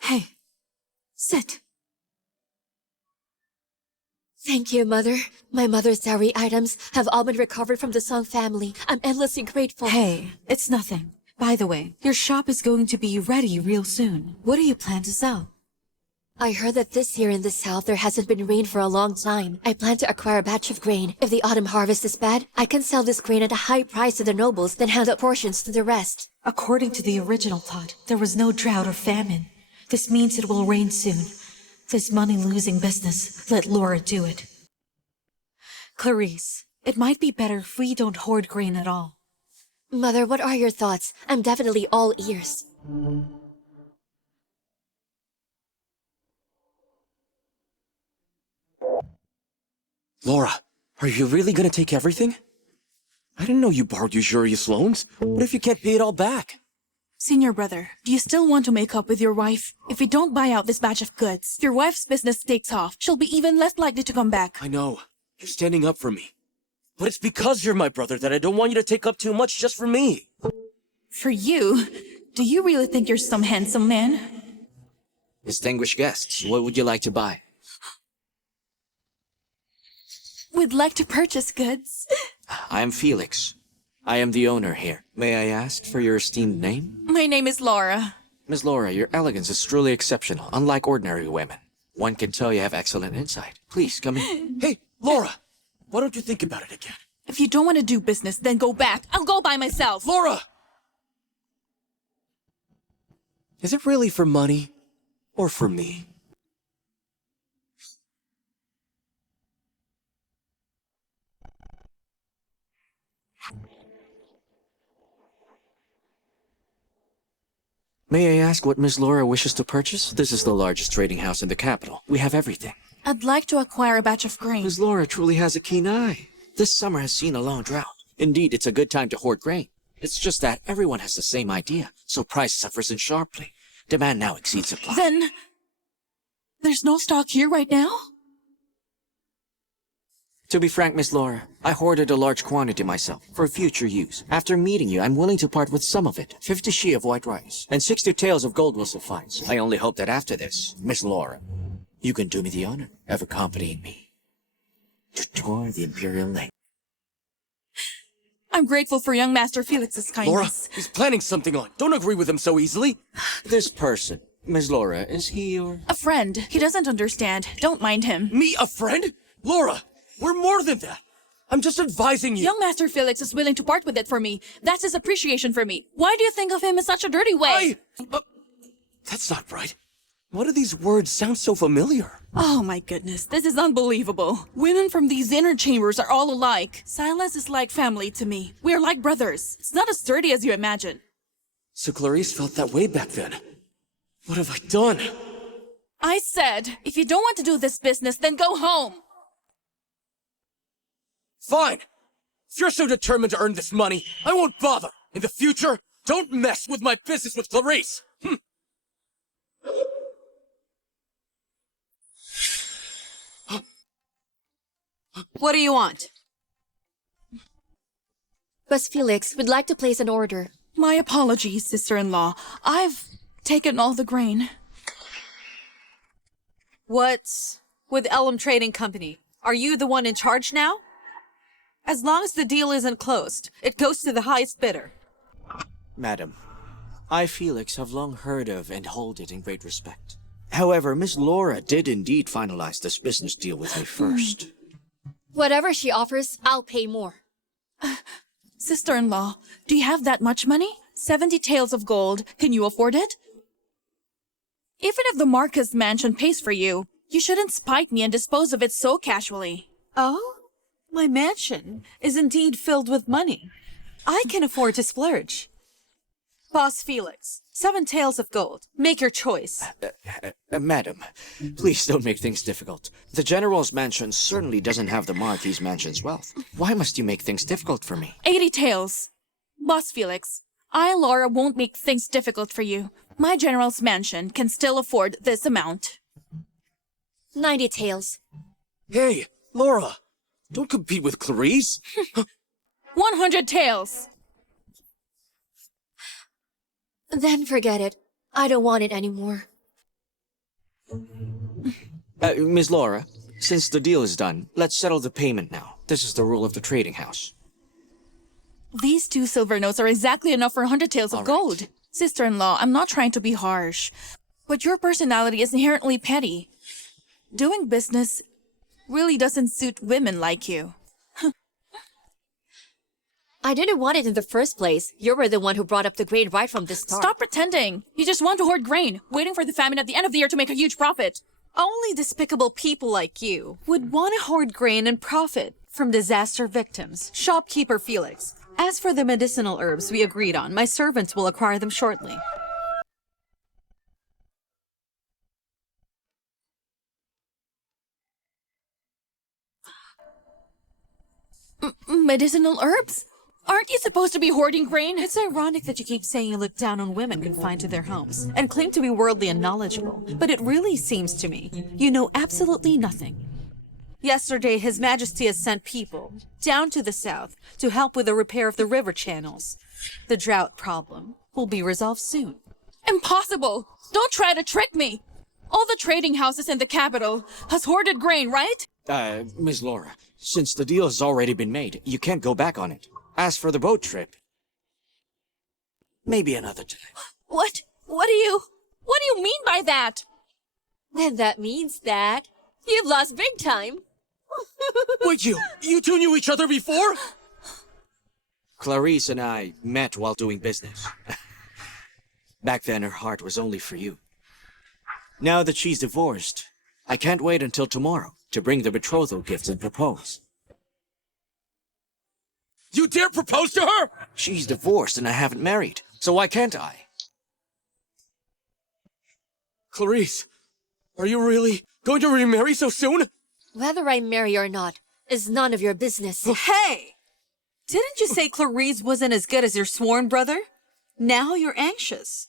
Hey, sit. thank you, Mother. My mother's dowry items have all been recovered from the Song family. I'm endlessly grateful. Hey, it's nothing. By the way, your shop is going to be ready real soon. What do you plan to sell? I heard that this year in the south there hasn't been rain for a long time. I plan to acquire a batch of grain. If the autumn harvest is bad, I can sell this grain at a high price to the nobles, then hand out portions to the rest. According to the original plot, there was no drought or famine. This means it will rain soon. This money-losing business, let Laura do it. Clarice, it might be better if we don't hoard grain at all. Mother, what are your thoughts? I'm definitely all ears. Laura, are you really gonna take everything? I didn't know you borrowed usurious loans. What if you can't pay it all back? Senior brother, do you still want to make up with your wife? If we don't buy out this batch of goods, your wife's business takes off. She'll be even less likely to come back. I know. You're standing up for me. But it's because you're my brother that I don't want you to take up too much just for me. For you? Do you really think you're some handsome man? Distinguished guests, what would you like to buy? We'd like to purchase goods. I am Felix. I am the owner here. May I ask for your esteemed name? My name is Laura. Miss Laura, your elegance is truly exceptional, unlike ordinary women. One can tell you have excellent insight. Please, come in. Hey, Laura! Why don't you think about it again? If you don't want to do business, then go back. I'll go by myself. Laura! Is it really for money? Or for me? May I ask what Miss Laura wishes to purchase? This is the largest trading house in the capital. We have everything. I'd like to acquire a batch of grain. Miss Laura truly has a keen eye. This summer has seen a long drought. Indeed, it's a good time to hoard grain. It's just that everyone has the same idea, so prices have risen sharply. Demand now exceeds supply. Then, there's no stock here right now? To be frank, Miss Laura, I hoarded a large quantity myself for future use. After meeting you, I'm willing to part with some of it. 50 she of white rice, and 60 taels of gold will suffice. I only hope that after this, Miss Laura, you can do me the honor of accompanying me to tour the Imperial Lake. I'm grateful for young Master Felix's kindness. Laura, he's planning something on. Don't agree with him so easily. This person, Miss Laura, is he your... A friend. He doesn't understand. Don't mind him. Me, a friend? Laura, we're more than that. I'm just advising you. Young Master Felix is willing to part with it for me. That's his appreciation for me. Why do you think of him in such a dirty way? That's not right. Why do these words sound so familiar? Oh my goodness, this is unbelievable. Women from these inner chambers are all alike. Silas is like family to me. We're like brothers. It's not as dirty as you imagine. So Clarice felt that way back then. What have I done? I said, if you don't want to do this business, then go home. Fine. If you're so determined to earn this money, I won't bother. In the future, don't mess with my business with Clarice. What do you want? Boss Felix would like to place an order. My apologies, sister-in-law. I've taken all the grain. What's with Elm Trading Company? Are you the one in charge now? As long as the deal isn't closed, it goes to the highest bidder. Madam, I, Felix, have long heard of and hold it in great respect. However, Miss Laura did indeed finalize this business deal with me first. Whatever she offers, I'll pay more. Sister-in-law, do you have that much money? 70 taels of gold. Can you afford it? Even if the Marquis mansion pays for you, you shouldn't spite me and dispose of it so casually. Oh? My mansion is indeed filled with money. I can afford to splurge. Boss Felix, 7 taels of gold. Make your choice. Madam, please don't make things difficult. The General's mansion certainly doesn't have the Marquis mansion's wealth. Why must you make things difficult for me? 80 taels. Boss Felix, I, Laura, won't make things difficult for you. My general's mansion can still afford this amount. 90 taels. Hey, Laura, don't compete with Clarice. 100 taels. Then forget it. I don't want it anymore. Miss Laura, since the deal is done, let's settle the payment now. This is the rule of the trading house. These 2 silver notes are exactly enough for 100 taels of gold. Sister-in-law, I'm not trying to be harsh, but your personality is inherently petty. Doing business really doesn't suit women like you. I didn't want it in the first place. You were the one who brought up the grain right from the start. Stop pretending. You just want to hoard grain, waiting for the famine at the end of the year to make a huge profit. Only despicable people like you would want to hoard grain and profit from disaster victims. Shopkeeper Felix, as for the medicinal herbs we agreed on, my servants will acquire them shortly. Medicinal herbs? Aren't you supposed to be hoarding grain? It's ironic that you keep saying you look down on women confined to their homes and claim to be worldly and knowledgeable, but it really seems to me you know absolutely nothing. Yesterday, His Majesty has sent people down to the south to help with the repair of the river channels. The drought problem will be resolved soon. Impossible! Don't try to trick me! All the trading houses in the capital has hoarded grain, right? Miss Laura, since the deal has already been made, you can't go back on it. As for the boat trip, maybe another time. What? What do you mean by that? Then that means that you've lost big time. Wait, you two knew each other before? Clarice and I met while doing business. Back then, her heart was only for you. Now that she's divorced, I can't wait until tomorrow to bring the betrothal gifts and propose. You dare propose to her? She's divorced and I haven't married, so why can't I? Clarice, are you really going to remarry so soon? Whether I marry or not is none of your business. Hey! Didn't you say Clarice wasn't as good as your sworn brother? Now you're anxious.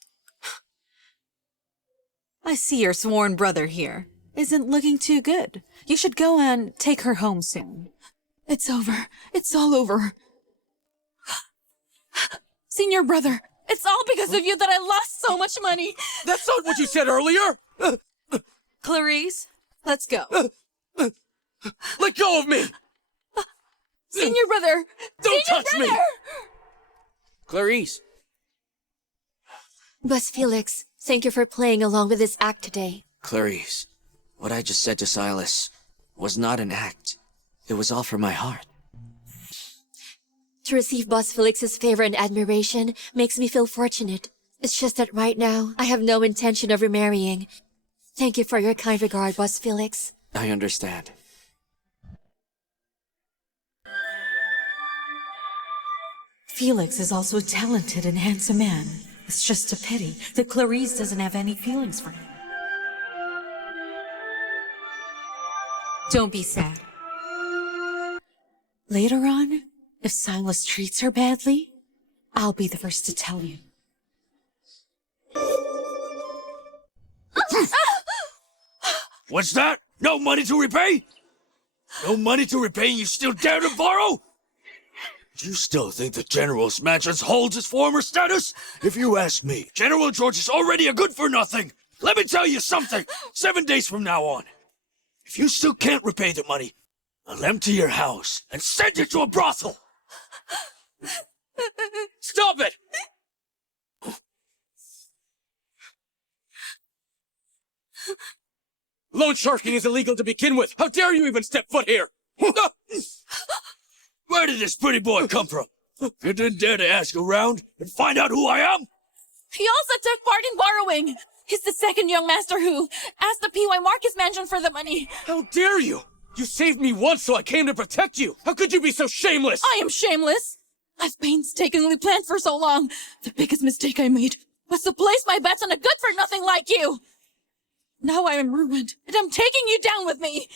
I see your sworn brother here isn't looking too good. You should go and take her home soon. It's over. It's all over. Senior brother, it's all because of you that I lost so much money. That's not what you said earlier. Clarice, let's go. Let go of me. Senior brother! Don't touch me! Clarice! Boss Felix, thank you for playing along with this act today. Clarice, what I just said to Silas was not an act. It was all from my heart. To receive Boss Felix's favor and admiration makes me feel fortunate. It's just that right now, I have no intention of remarrying. Thank you for your kind regard, Boss Felix. I understand. Felix is also a talented and handsome man. It's just a pity that Clarice doesn't have any feelings for him. Don't be sad. Later on, if Silas treats her badly, I'll be the first to tell you. What's that? No money to repay? No money to repay and you still dare to borrow? Do you still think the General's mansion holds its former status? If you ask me, General George is already a good-for-nothing. Let me tell you something. 7 days from now on, if you still can't repay the money, I'll empty your house and send you to a brothel. Stop it! Loan sharking is illegal to begin with. How dare you even step foot here? Where did this pretty boy come from? You didn't dare to ask around and find out who I am? He also took part in borrowing. He's the second young master who asked the P.Y. Marcus mansion for the money. How dare you? You saved me once, so I came to protect you. How could you be so shameless? I am shameless. I've painstakingly planned for so long. The biggest mistake I made was to place my bets on a good-for-nothing like you. Now I am ruined, and I'm taking you down with me.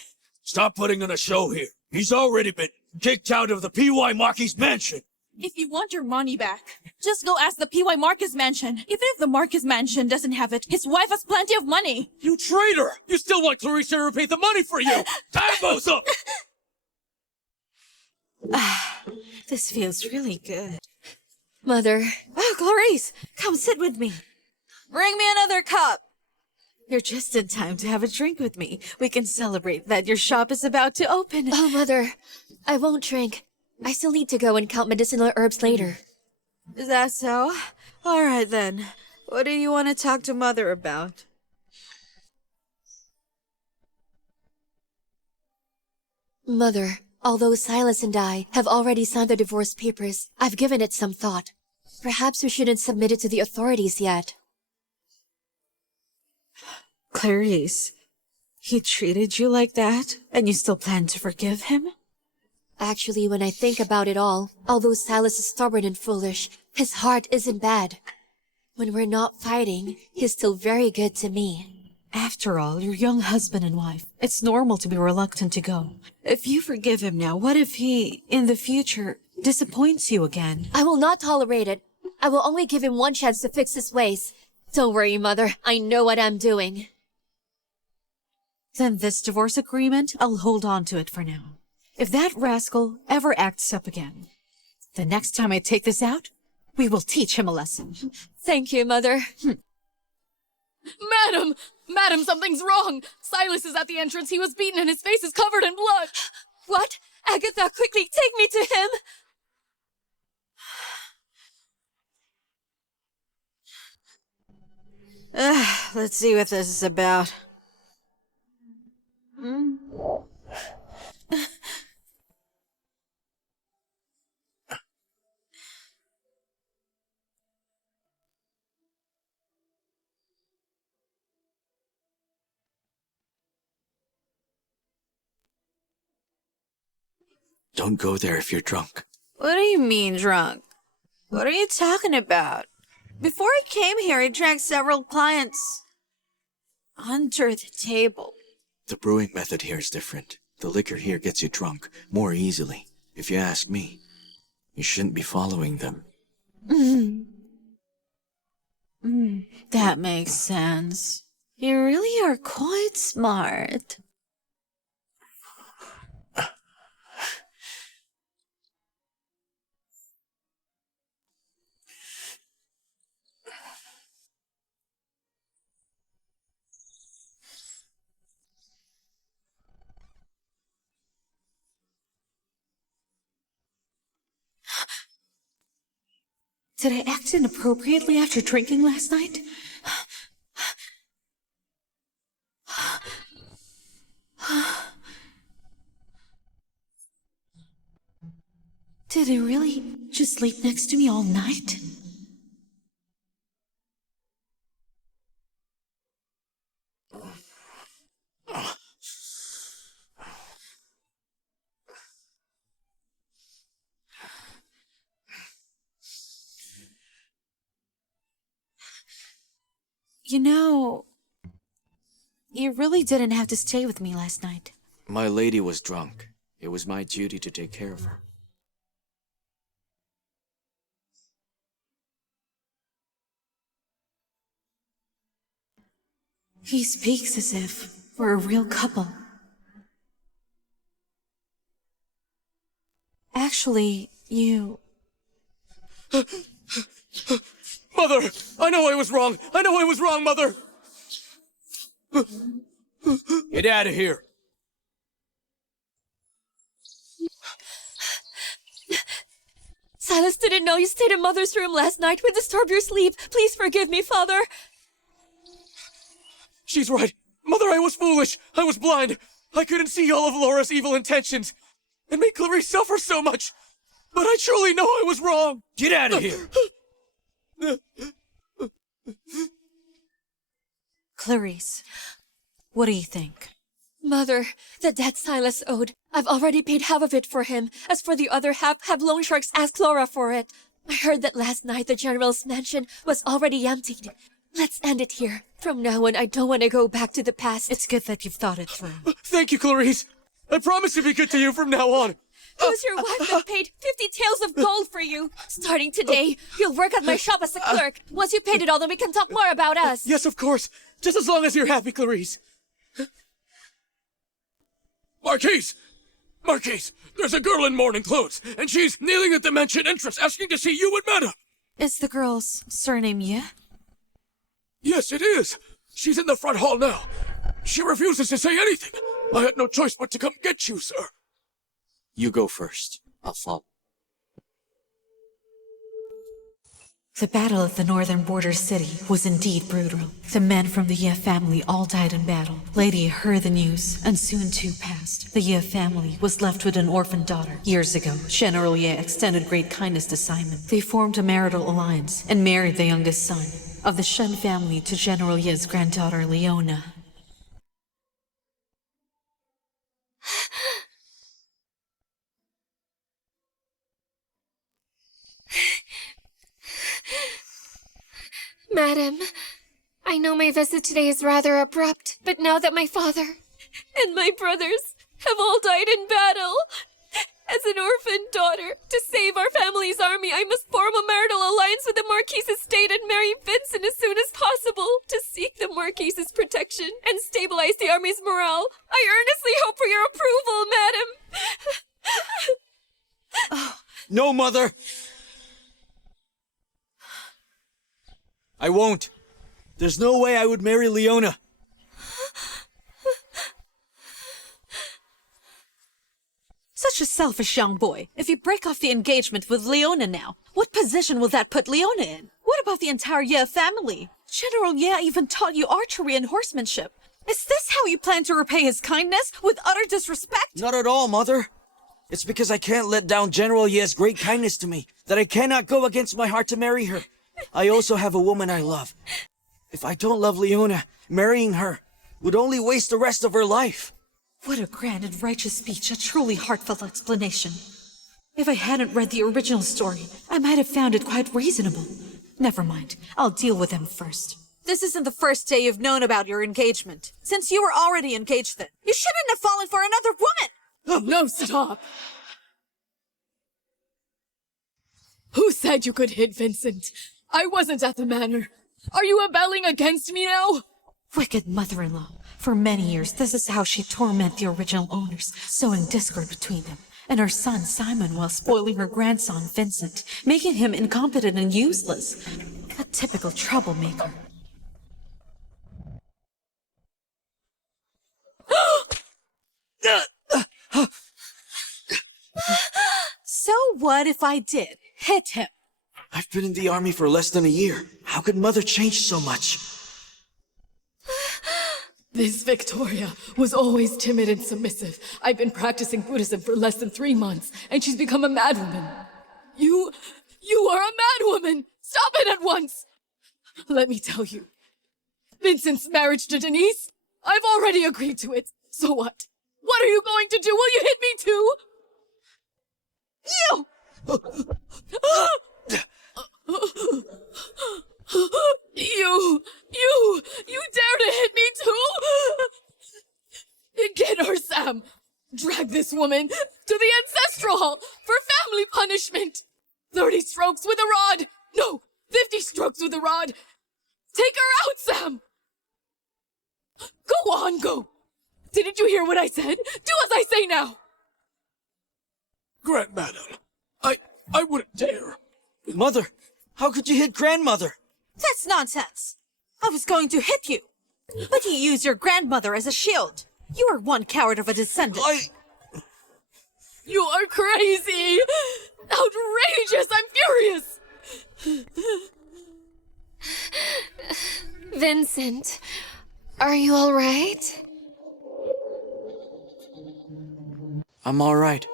Stop putting on a show here. He's already been kicked out of the P.Y. Marquis mansion. If you want your money back, just go ask the P.Y. Marcus mansion. Even if the Marcus mansion doesn't have it, his wife has plenty of money. You traitor! You still want Clarissa to repay the money for you! Time both up! This feels really good. Mother. Oh, Clarice, come sit with me. Bring me another cup. You're just in time to have a drink with me. We can celebrate that your shop is about to open. Oh, Mother, I won't drink. I still need to go and count medicinal herbs later. Is that so? All right, then. What do you want to talk to Mother about? Mother, although Silas and I have already signed the divorce papers, I've given it some thought. Perhaps we shouldn't submit it to the authorities yet. Clarice, he treated you like that, and you still plan to forgive him? Actually, when I think about it all, although Silas is stubborn and foolish, his heart isn't bad. When we're not fighting, he's still very good to me. After all, your young husband and wife. It's normal to be reluctant to go. If you forgive him now, what if he, in the future, disappoints you again? I will not tolerate it. I will only give him one chance to fix his ways. Don't worry, Mother. I know what I'm doing. Then this divorce agreement, I'll hold on to it for now. If that rascal ever acts up again, the next time I take this out, we will teach him a lesson. Thank you, Mother. Madam! Madam, something's wrong! Silas is at the entrance. He was beaten and his face is covered in blood. What? Agatha, quickly take me to him! Let's see what this is about. Don't go there if you're drunk. What do you mean, drunk? What are you talking about? Before I came here, I drank several clients under the table. The brewing method here is different. The liquor here gets you drunk more easily. If you ask me, you shouldn't be following them. That makes sense. You really are quite smart. Did I act inappropriately after drinking last night? Did he really just sleep next to me all night? You know, you really didn't have to stay with me last night. My lady was drunk. It was my duty to take care of her. He speaks as if we're a real couple. Actually, you... Mother! I know I was wrong! I know I was wrong, Mother! Get out of here! Silas didn't know you stayed in Mother's room last night. We disturbed your sleep. Please forgive me, Father. She's right. Mother, I was foolish. I was blind. I couldn't see all of Laura's evil intentions. It made Clarice suffer so much. But I truly know I was wrong. Get out of here! Clarice, what do you think? Mother, the debt Silas owed. I've already paid half of it for him. As for the other half, have loan sharks ask Laura for it. I heard that last night the General's mansion was already emptied. Let's end it here. From now on, I don't want to go back to the past. It's good that you've thought it through. Thank you, Clarice. I promise to be good to you from now on. Who's your wife that paid 50 taels of gold for you? Starting today, you'll work at my shop as a clerk. Once you paid it all, then we can talk more about us. Yes, of course. Just as long as you're happy, Clarice. Marquise! Marquise! There's a girl in mourning clothes, and she's kneeling at the mansion entrance asking to see you and Madame! Is the girl's surname Ye? Yes, it is! She's in the front hall now. She refuses to say anything. I had no choice but to come get you, sir. You go first. I'll follow. The battle at the northern border city was indeed brutal. The men from the Ye family all died in battle. Lady heard the news, and soon too passed. The Ye family was left with an orphan daughter. Years ago, General Ye extended great kindness to Simon. They formed a marital alliance and married the youngest son of the Shen family to General Ye's granddaughter, Leona. Madam, I know my visit today is rather abrupt, but now that my father And my brothers have all died in battle. As an orphan daughter, to save our family's army, I must form a marital alliance with the Marquis's estate and marry Vincent as soon as possible to seek the Marquis's protection and stabilize the army's morale. I earnestly hope for your approval, madam. No, Mother! I won't. There's no way I would marry Leona. Such a selfish young boy. If you break off the engagement with Leona now, what position will that put Leona in? What about the entire Ye family? General Ye even taught you archery and horsemanship. Is this how you plan to repay his kindness? With utter disrespect? Not at all, Mother. It's because I can't let down General Ye's great kindness to me, that I cannot go against my heart to marry her. I also have a woman I love. If I don't love Leona, marrying her would only waste the rest of her life. What a grand and righteous speech, a truly heartfelt explanation. If I hadn't read the original story, I might have found it quite reasonable. Never mind, I'll deal with him first. This isn't the first day you've known about your engagement. Since you were already engaged then, you shouldn't have fallen for another woman! No, stop! Who said you could hit Vincent? I wasn't at the manor. Are you rebelling against me now? Wicked mother-in-law. For many years, this is how she tormented the original owners, sowing discord between them, and her son Simon while spoiling her grandson Vincent, making him incompetent and useless. A typical troublemaker. So what if I did? Hit him. I've been in the army for less than a year. How could Mother change so much? This Victoria was always timid and submissive. I've been practicing Buddhism for less than 3 months, and she's become a madwoman. You are a madwoman! Stop it at once! Let me tell you. Vincent's marriage to Denise? I've already agreed to it. So what? What are you going to do? Will you hit me too? You! You dare to hit me too? Get her, Sam! Drag this woman! punishment. 30 strokes with a rod. No, 50 strokes with a rod. Take her out, Sam. Go on, go. Didn't you hear what I said? Do as I say now. Grandmadam, I wouldn't dare. Mother, how could you hit grandmother? That's nonsense. I was going to hit you, but you used your grandmother as a shield. You are one coward of a descendant. You are crazy. Outrageous. I'm furious. Vincent, are you all right? I'm all right.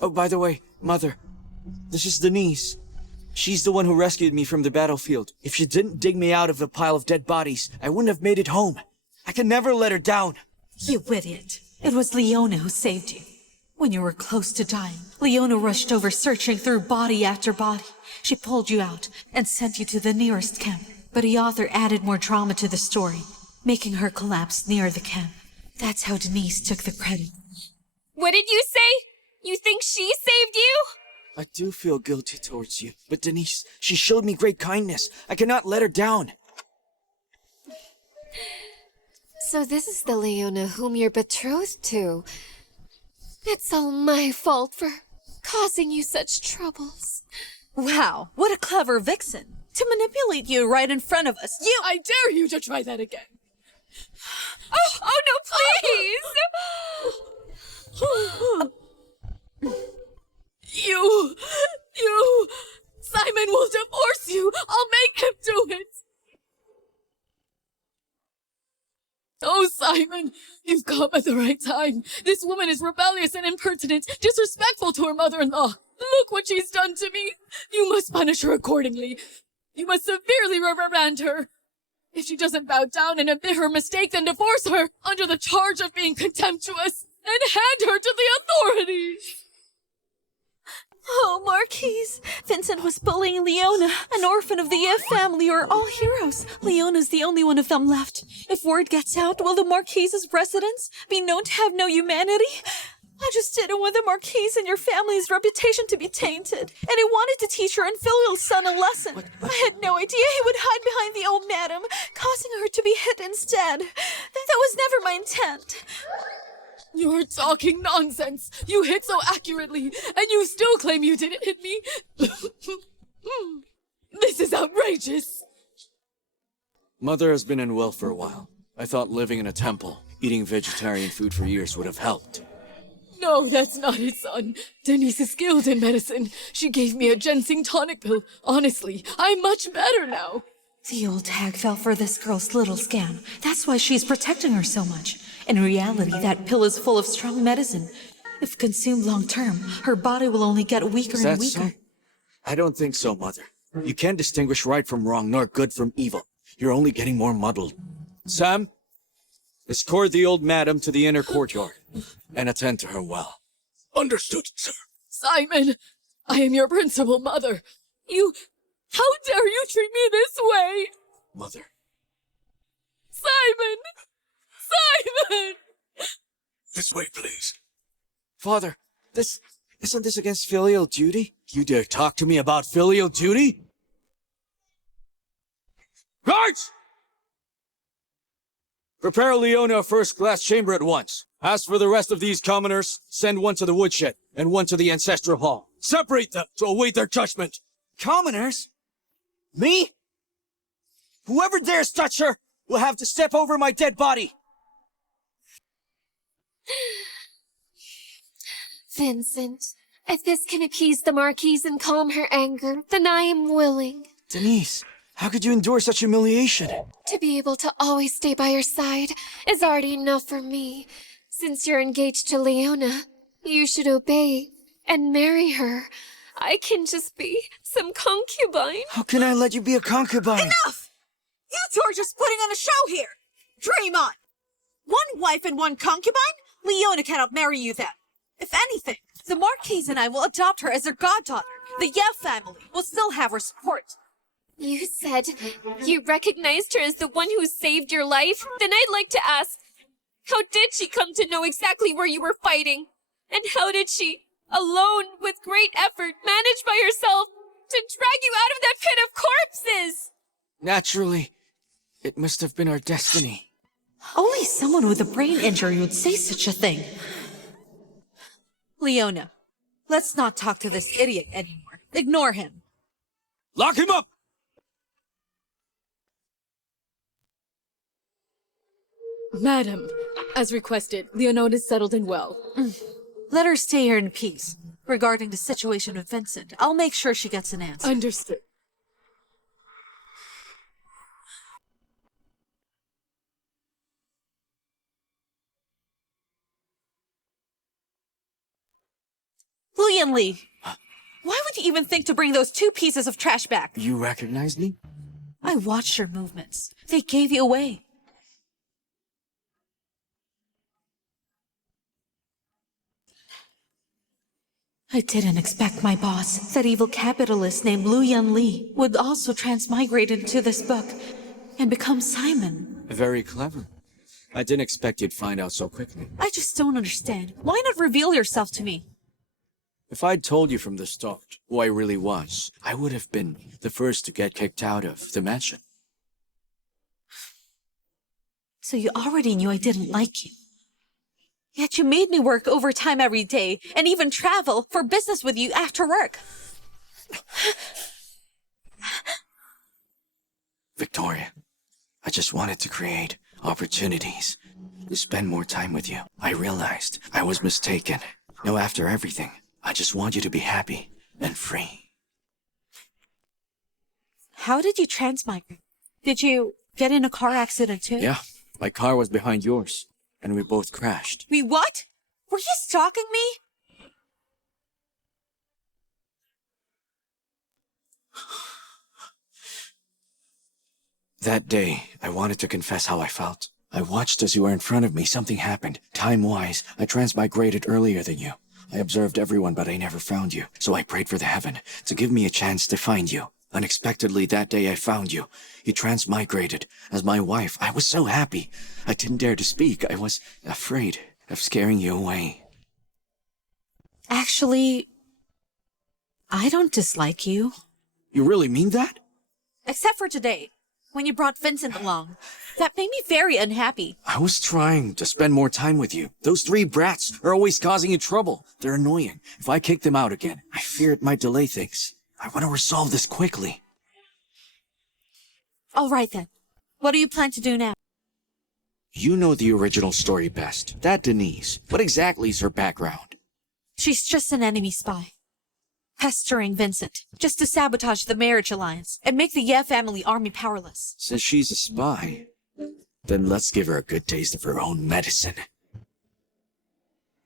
Oh, by the way, Mother, this is Denise. She's the one who rescued me from the battlefield. If she didn't dig me out of the pile of dead bodies, I wouldn't have made it home. I can never let her down. You idiot. It was Leona who saved you. When you were close to dying, Leona rushed over searching through body after body. She pulled you out and sent you to the nearest camp. But the author added more drama to the story, making her collapse near the camp. That's how Denise took the credit. What did you say? You think she saved you? I do feel guilty towards you, but Denise, she showed me great kindness. I cannot let her down. So this is the Leona whom you're betrothed to. It's all my fault for causing you such troubles. Wow, what a clever vixen. To manipulate you right in front of us. I dare you to try that again. Oh no, please! Simon will divorce you. I'll make him do it. Oh, Simon, you've come at the right time. This woman is rebellious and impertinent, disrespectful to her mother-in-law. Look what she's done to me. You must punish her accordingly. You must severely reprimand her. If she doesn't bow down and admit her mistake, then divorce her under the charge of being contemptuous and hand her to the authorities. Oh, Marquise! Vincent was bullying Leona. An orphan of the Yeo family are all heroes. Leona's the only one of them left. If word gets out, will the Marquise's residence be known to have no humanity? I just didn't want the Marquise and your family's reputation to be tainted. And I wanted to teach your unfilial son a lesson. I had no idea he would hide behind the old madam, causing her to be hit instead. That was never my intent. You're talking nonsense. You hit so accurately, and you still claim you didn't hit me. This is outrageous. Mother has been unwell for a while. I thought living in a temple, eating vegetarian food for years would have helped. No, that's not it, son. Denise is skilled in medicine. She gave me a ginseng tonic pill. Honestly, I'm much better now. The old hag fell for this girl's little scam. That's why she's protecting her so much. In reality, that pill is full of strong medicine. If consumed long-term, her body will only get weaker Is and that weaker. so? I don't think so, Mother. You can't distinguish right from wrong, nor good from evil. You're only getting more muddled. Sam, escort the old madam to the inner courtyard, and attend to her well. Understood, sir. Simon, I am your principal mother. How dare you treat me this way? Mother. Simon! Simon! This way, please. Father, isn't this against filial duty? You dare talk to me about filial duty? Guards! Prepare Leona a first-class chamber at once. As for the rest of these commoners, send one to the woodshed and one to the ancestral hall. Separate them to await their judgment. Commoners? Me? Whoever dares touch her will have to step over my dead body. Vincent, if this can appease the Marquise and calm her anger, then I am willing. Denise, how could you endure such humiliation? To be able to always stay by your side is already enough for me. Since you're engaged to Leona, you should obey and marry her. I can just be some concubine. How can I let you be a concubine? Enough! You two are just putting on a show here. Dream on. One wife and one concubine? Leona cannot marry you then. If anything, the Marquise and I will adopt her as their goddaughter. The Yeo family will still have her support. You said you recognized her as the one who saved your life? Then I'd like to ask, how did she come to know exactly where you were fighting? And how did she, alone, with great effort, manage by herself to drag you out of that pit of corpses? Naturally, it must have been our destiny. Only someone with a brain injury would say such a thing. Leona, let's not talk to this idiot anymore. Ignore him. Lock him up! Madam, as requested, Leonode is settled and well. Let her stay here in peace. Regarding the situation with Vincent, I'll make sure she gets an answer. Understood. Lian Li! Why would you even think to bring those 2 pieces of trash back? You recognize me? I watched your movements. They gave you away. I didn't expect my boss, that evil capitalist named Lian Li, would also transmigrate into this book and become Simon. Very clever. I didn't expect you'd find out so quickly. I just don't understand. Why not reveal yourself to me? If I'd told you from the start who I really was, I would have been the first to get kicked out of the mansion. So you already knew I didn't like you. Yet you made me work overtime every day and even travel for business with you after work. Victoria, I just wanted to create opportunities to spend more time with you. I realized I was mistaken. Now after everything, I just want you to be happy and free. How did you transmigrate? Did you get in a car accident too? Yeah, my car was behind yours, and we both crashed. We what? Were you stalking me? That day, I wanted to confess how I felt. I watched as you were in front of me. Something happened. Time-wise, I transmigrated earlier than you. I observed everyone, but I never found you. So I prayed for the heaven to give me a chance to find you. Unexpectedly, that day I found you. You transmigrated as my wife. I was so happy. I didn't dare to speak. I was afraid of scaring you away. Actually, I don't dislike you. You really mean that? Except for today, when you brought Vincent along. That made me very unhappy. I was trying to spend more time with you. Those 3 brats are always causing you trouble. They're annoying. If I kick them out again, I fear it might delay things. I want to resolve this quickly. All right then. What do you plan to do now? You know the original story best. That Denise. What exactly is her background? She's just an enemy spy. Pestering Vincent, just to sabotage the marriage alliance and make the Ye family army powerless. Since she's a spy, then let's give her a good taste of her own medicine.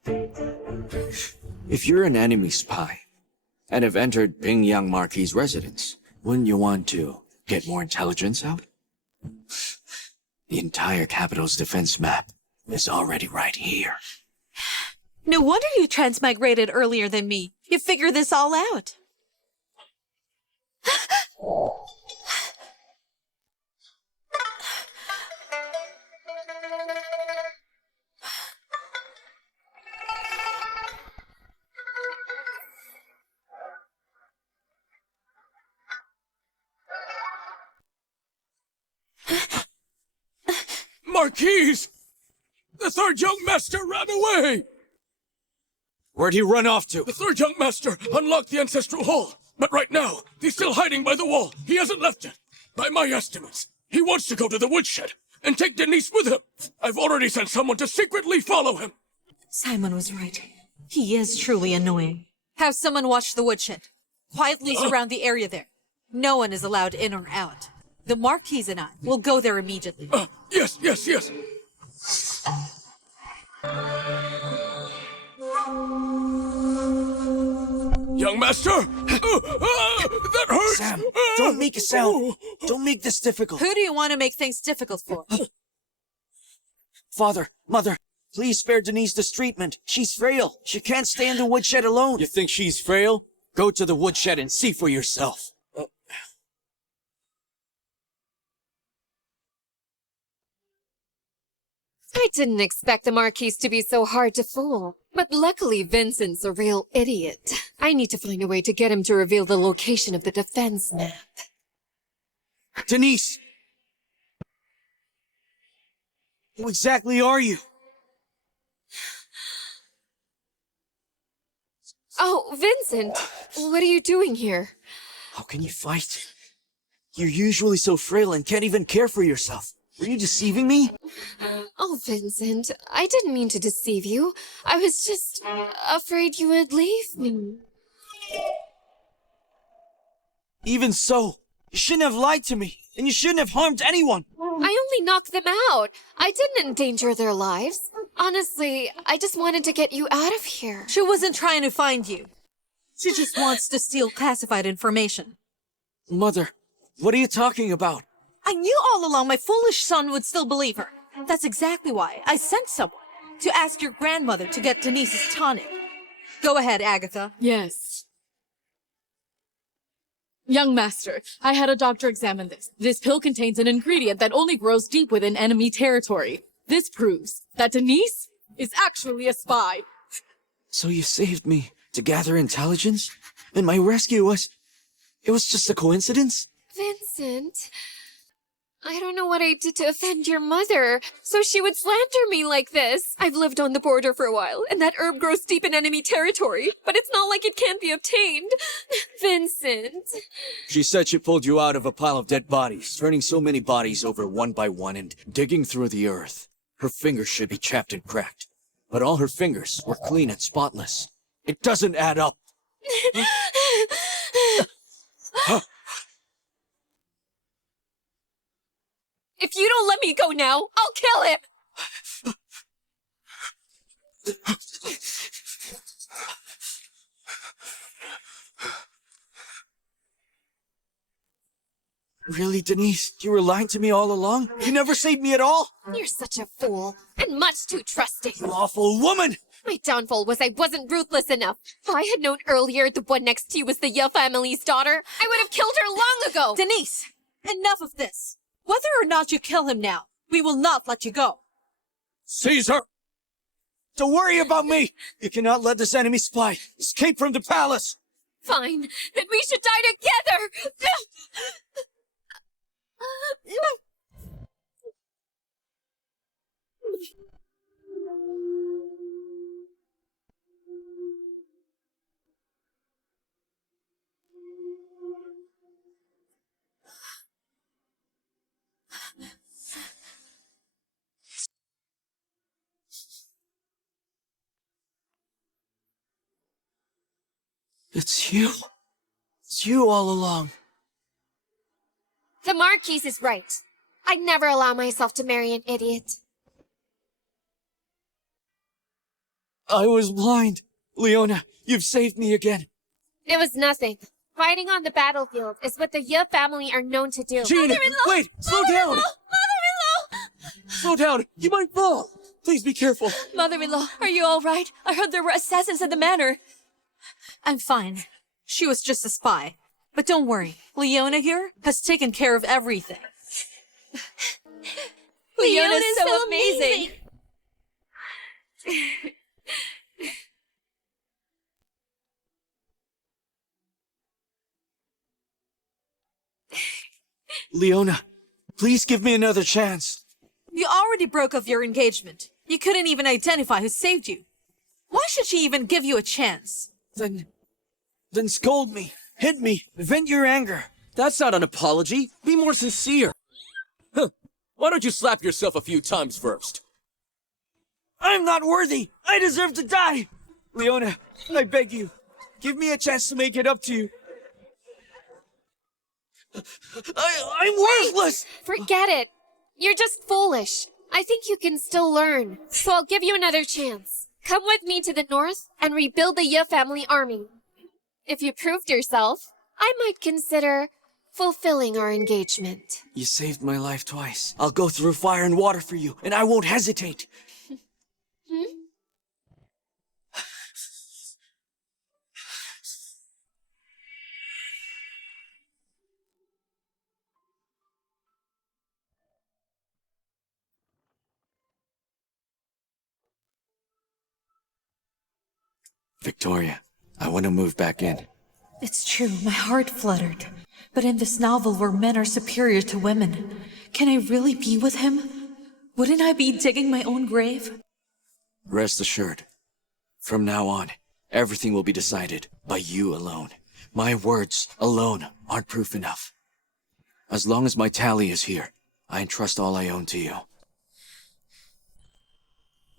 If you're an enemy spy, and have entered Pingyang Marquis' residence, wouldn't you want to get more intelligence out? The entire capital's defense map is already right here. No wonder you transmigrated earlier than me. You figured this all out. Marquise! The 3rd young master ran away! Where'd he run off to? The 3rd young master unlocked the ancestral hall, but right now, he's still hiding by the wall. He hasn't left yet. By my estimates, he wants to go to the woodshed and take Denise with him. I've already sent someone to secretly follow him. Simon was right. He is truly annoying. Have someone watch the woodshed. Quietly surround the area there. No one is allowed in or out. The Marquis and I will go there immediately. Yes. Young master! That hurts! Sam, don't make a sound. Don't make this difficult. Who do you want to make things difficult for? Father, Mother, please spare Denise this treatment. She's frail. She can't stay in the woodshed alone. You think she's frail? Go to the woodshed and see for yourself. I didn't expect the Marquis to be so hard to fool. But luckily, Vincent's a real idiot. I need to find a way to get him to reveal the location of the defense map. Denise! Who exactly are you? Oh, Vincent! What are you doing here? How can you fight? You're usually so frail and can't even care for yourself. Were you deceiving me? Oh, Vincent, I didn't mean to deceive you. I was just afraid you would leave me. Even so, you shouldn't have lied to me, and you shouldn't have harmed anyone. I only knocked them out. I didn't endanger their lives. Honestly, I just wanted to get you out of here. She wasn't trying to find you. She just wants to steal classified information. Mother, what are you talking about? I knew all along my foolish son would still believe her. That's exactly why I sent someone to ask your grandmother to get Denise's tonic. Go ahead, Agatha. Yes. Young master, I had a doctor examine this. This pill contains an ingredient that only grows deep within enemy territory. This proves that Denise is actually a spy. So you saved me to gather intelligence? And my rescue was... It was just a coincidence? Vincent, I don't know what I did to offend your mother, so she would slander me like this. I've lived on the border for a while, and that herb grows deep in enemy territory, but it's not like it can't be obtained. Vincent. She said she pulled you out of a pile of dead bodies, turning so many bodies over one by one and digging through the earth. Her fingers should be chapped and cracked, but all her fingers were clean and spotless. It doesn't add up. If you don't let me go now, I'll kill him! Really, Denise? You were lying to me all along? You never saved me at all? You're such a fool, and much too trusting. You awful woman! My downfall was I wasn't ruthless enough. If I had known earlier the one next to you was the Ye family's daughter, I would have killed her long ago! Denise, enough of this. Whether or not you kill him now, we will not let you go. Caesar! Don't worry about me! You cannot let this enemy spy escape from the palace! Fine, then we should die together! It's you. It's you all along. The Marquise is right. I'd never allow myself to marry an idiot. I was blind. Leona, you've saved me again. It was nothing. Fighting on the battlefield is what the Ye family are known to do. Jean, wait! Slow down! Mother-in-law! Slow down! You might fall! Please be careful. Mother-in-law, are you all right? I heard there were assassins at the manor. I'm fine. She was just a spy. But don't worry, Leona here has taken care of everything. Leona's so amazing. Leona, please give me another chance. You already broke off your engagement. You couldn't even identify who saved you. Why should she even give you a chance? Then scold me, hit me, vent your anger. That's not an apology. Be more sincere. Huh. Why don't you slap yourself a few times first? I'm not worthy. I deserve to die. Leona, I beg you, give me a chance to make it up to you. I'm worthless! Forget it. You're just foolish. I think you can still learn. So I'll give you another chance. Come with me to the north and rebuild the Ye family army. If you proved yourself, I might consider fulfilling our engagement. You saved my life twice. I'll go through fire and water for you, and I won't hesitate. Victoria, I want to move back in. It's true, my heart fluttered. But in this novel where men are superior to women, can I really be with him? Wouldn't I be digging my own grave? Rest assured, from now on, everything will be decided by you alone. My words alone aren't proof enough. As long as my tally is here, I entrust all I own to you.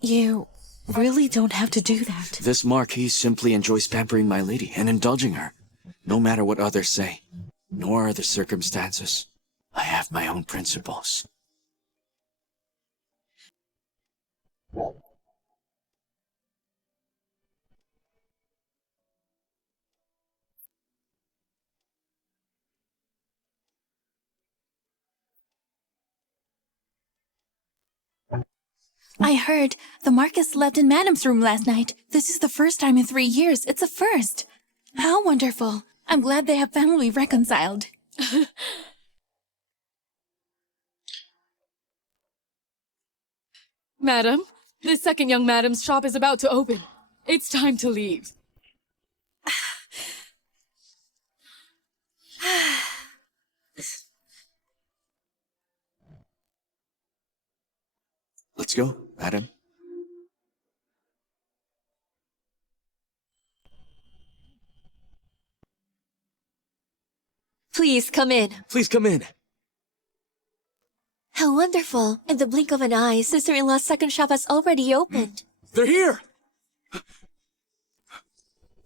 You really don't have to do that. This Marquis simply enjoys pampering my lady and indulging her, no matter what others say, nor are the circumstances. I have my own principles. I heard the Marquis slept in Madam's room last night. This is the first time in 3 years. It's a first. How wonderful. I'm glad they have finally reconciled. Madam, the second young madam's shop is about to open. It's time to leave. Let's go, madam. Please come in. Please come in. How wonderful. In the blink of an eye, sister-in-law's second shop has already opened. They're here!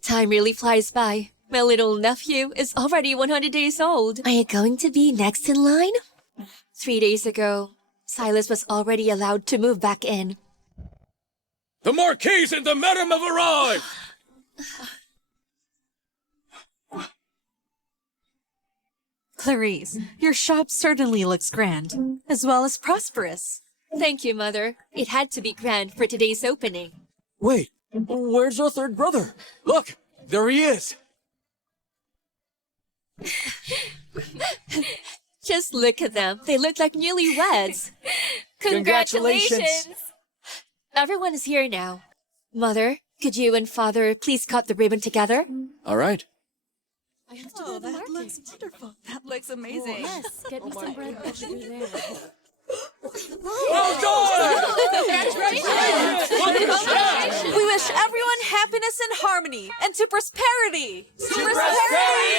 Time really flies by. My little nephew is already 100 days old. Are you going to be next in line? 3 days ago, Silas was already allowed to move back in. The Marquis and the Madam have arrived! Clarice, your shop certainly looks grand, as well as prosperous. Thank you, Mother. It had to be grand for today's opening. Wait, where's our third brother? Look, there he is. Just look at them. They look like newlyweds. Congratulations. Everyone is here now. Mother, could you and Father please cut the ribbon together? All right. Oh, that looks wonderful. That looks amazing. Yes, get me some bread. Well done! We wish everyone happiness and harmony, and to prosperity! prosperity!